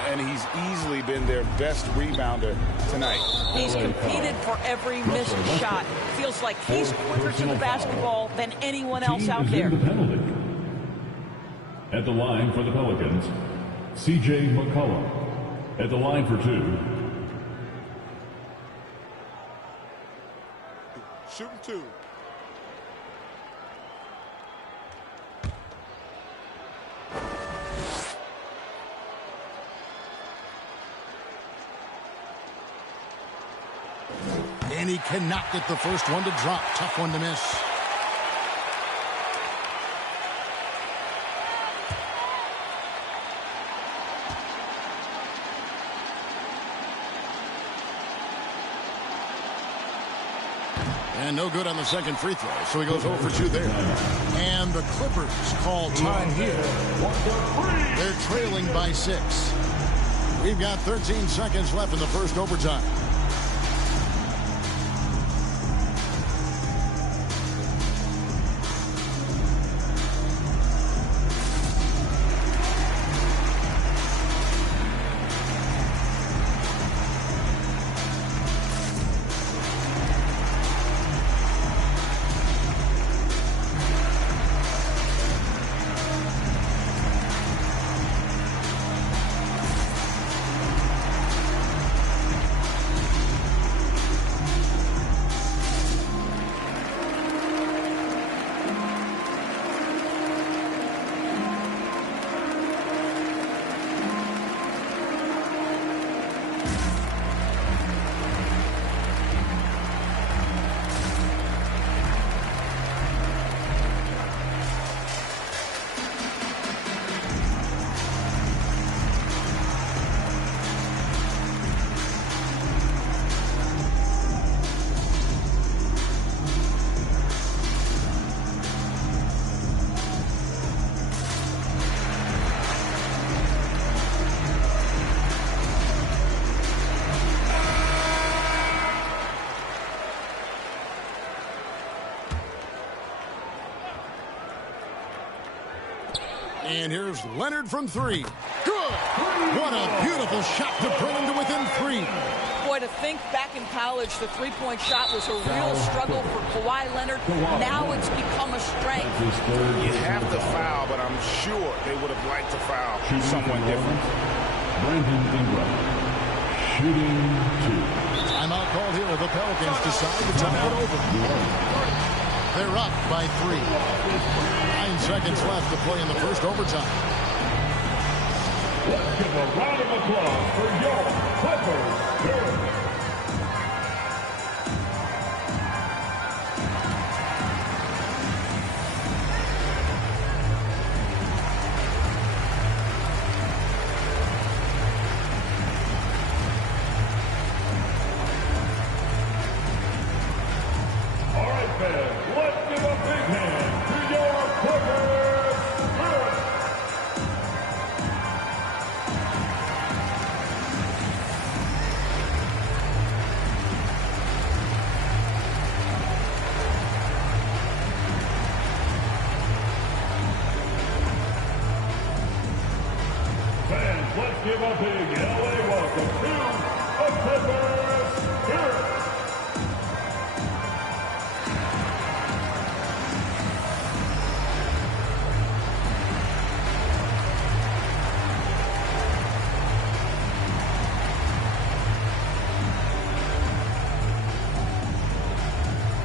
And he's easily been their best rebounder tonight. He's competed for every missed shot. Feels like he's quicker to the basketball than anyone else out there. At the line for the Pelicans, C.J. McCollum. At the line for 2. Shooting 2. And he cannot get the first one to drop. Tough one to miss. And no good on the second free throw, so he goes 0 for 2 there. And the Clippers call time here. They're trailing by 6. We've got 13 seconds left in the first overtime. And here's Leonard from three. Good! What a beautiful shot to bring him to within three. Boy, to think back in college, the three-point shot was a real struggle for Kawhi Leonard. Now it's become a strength. You have to foul, but I'm sure they would have liked to foul someone different. Brandon Ingram, shooting two. Timeout called here. The Pelicans decide to turn it over. They're up by 3. 9 seconds left to play in the first overtime. Let's give a round of applause for your Clippers Spirit. All right, fans, let's give a big hand to your Clippers Spirit. Fans, let's give a big LA welcome to the Clippers Spirit.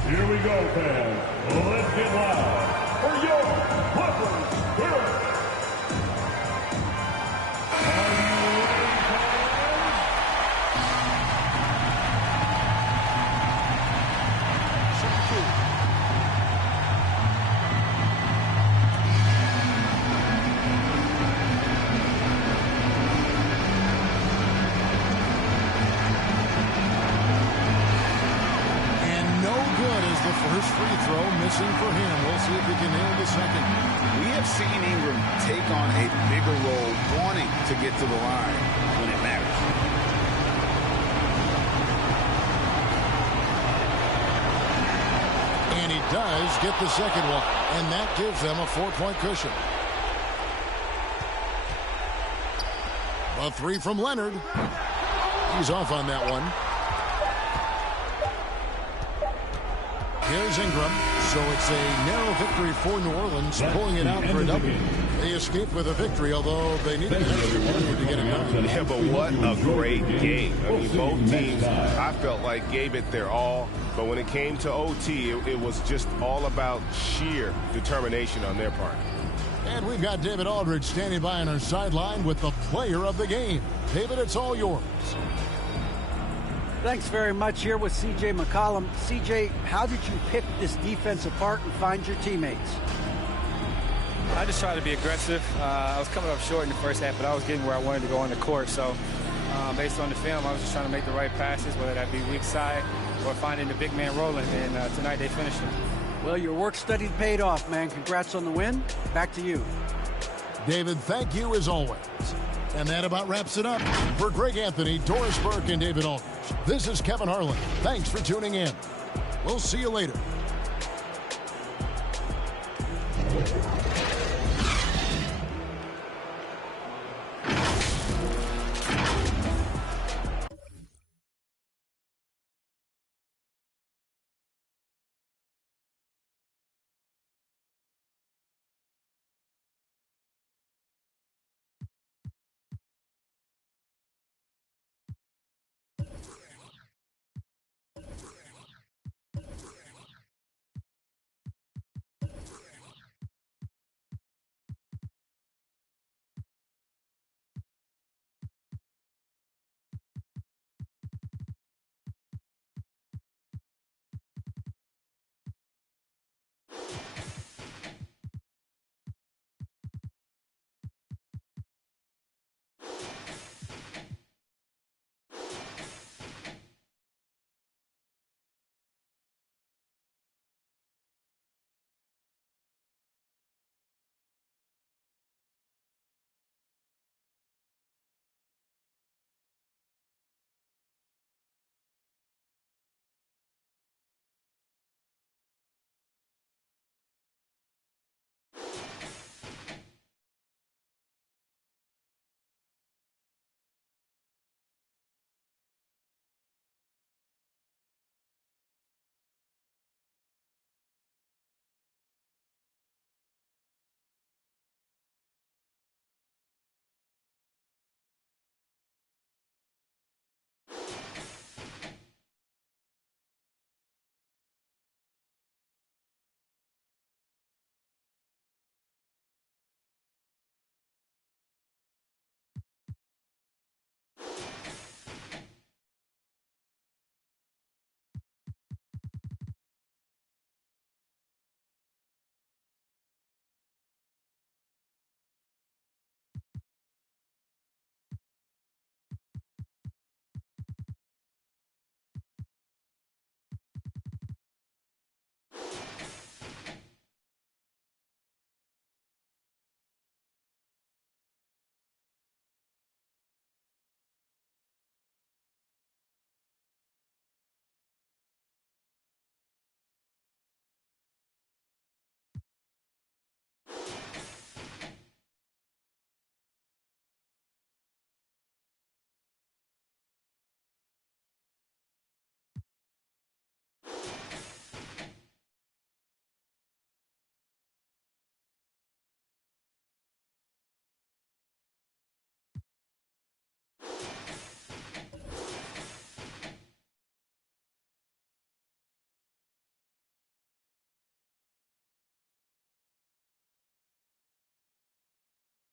Here we go, fans. Let's get loud for your Clippers Spirit. Are you ready, fans? And no good is the first free throw missing for him. We'll see if he can nail the second. We have seen Ingram take on a bigger role, wanting to get to the line when it matters. And he does get the second one. And that gives them a 4-point cushion. A 3 from Leonard. He's off on that one. Here's Ingram. So it's a narrow victory for New Orleans, pulling it out for a W. They escaped with a victory, although they needed an extra period to get it done. Yeah, but what a great game. I mean, both teams, I felt like, gave it their all. But when it came to OT, it was just all about sheer determination on their part. And we've got David Aldridge standing by on our sideline with the player of the game. David, it's all yours. Thanks very much. Here with C.J. McCollum. C.J., how did you pick this defense apart and find your teammates? I just tried to be aggressive. I was coming up short in the first half, but I was getting where I wanted to go on the court. So based on the film, I was just trying to make the right passes, whether that be weak side or finding the big man rolling. And tonight they finished it. Well, your work study paid off, man. Congrats on the win. Back to you. David, thank you as always. And that about wraps it up. For Greg Anthony, Doris Burke, and David Aldridge, this is Kevin Harlan. Thanks for tuning in. We'll see you later.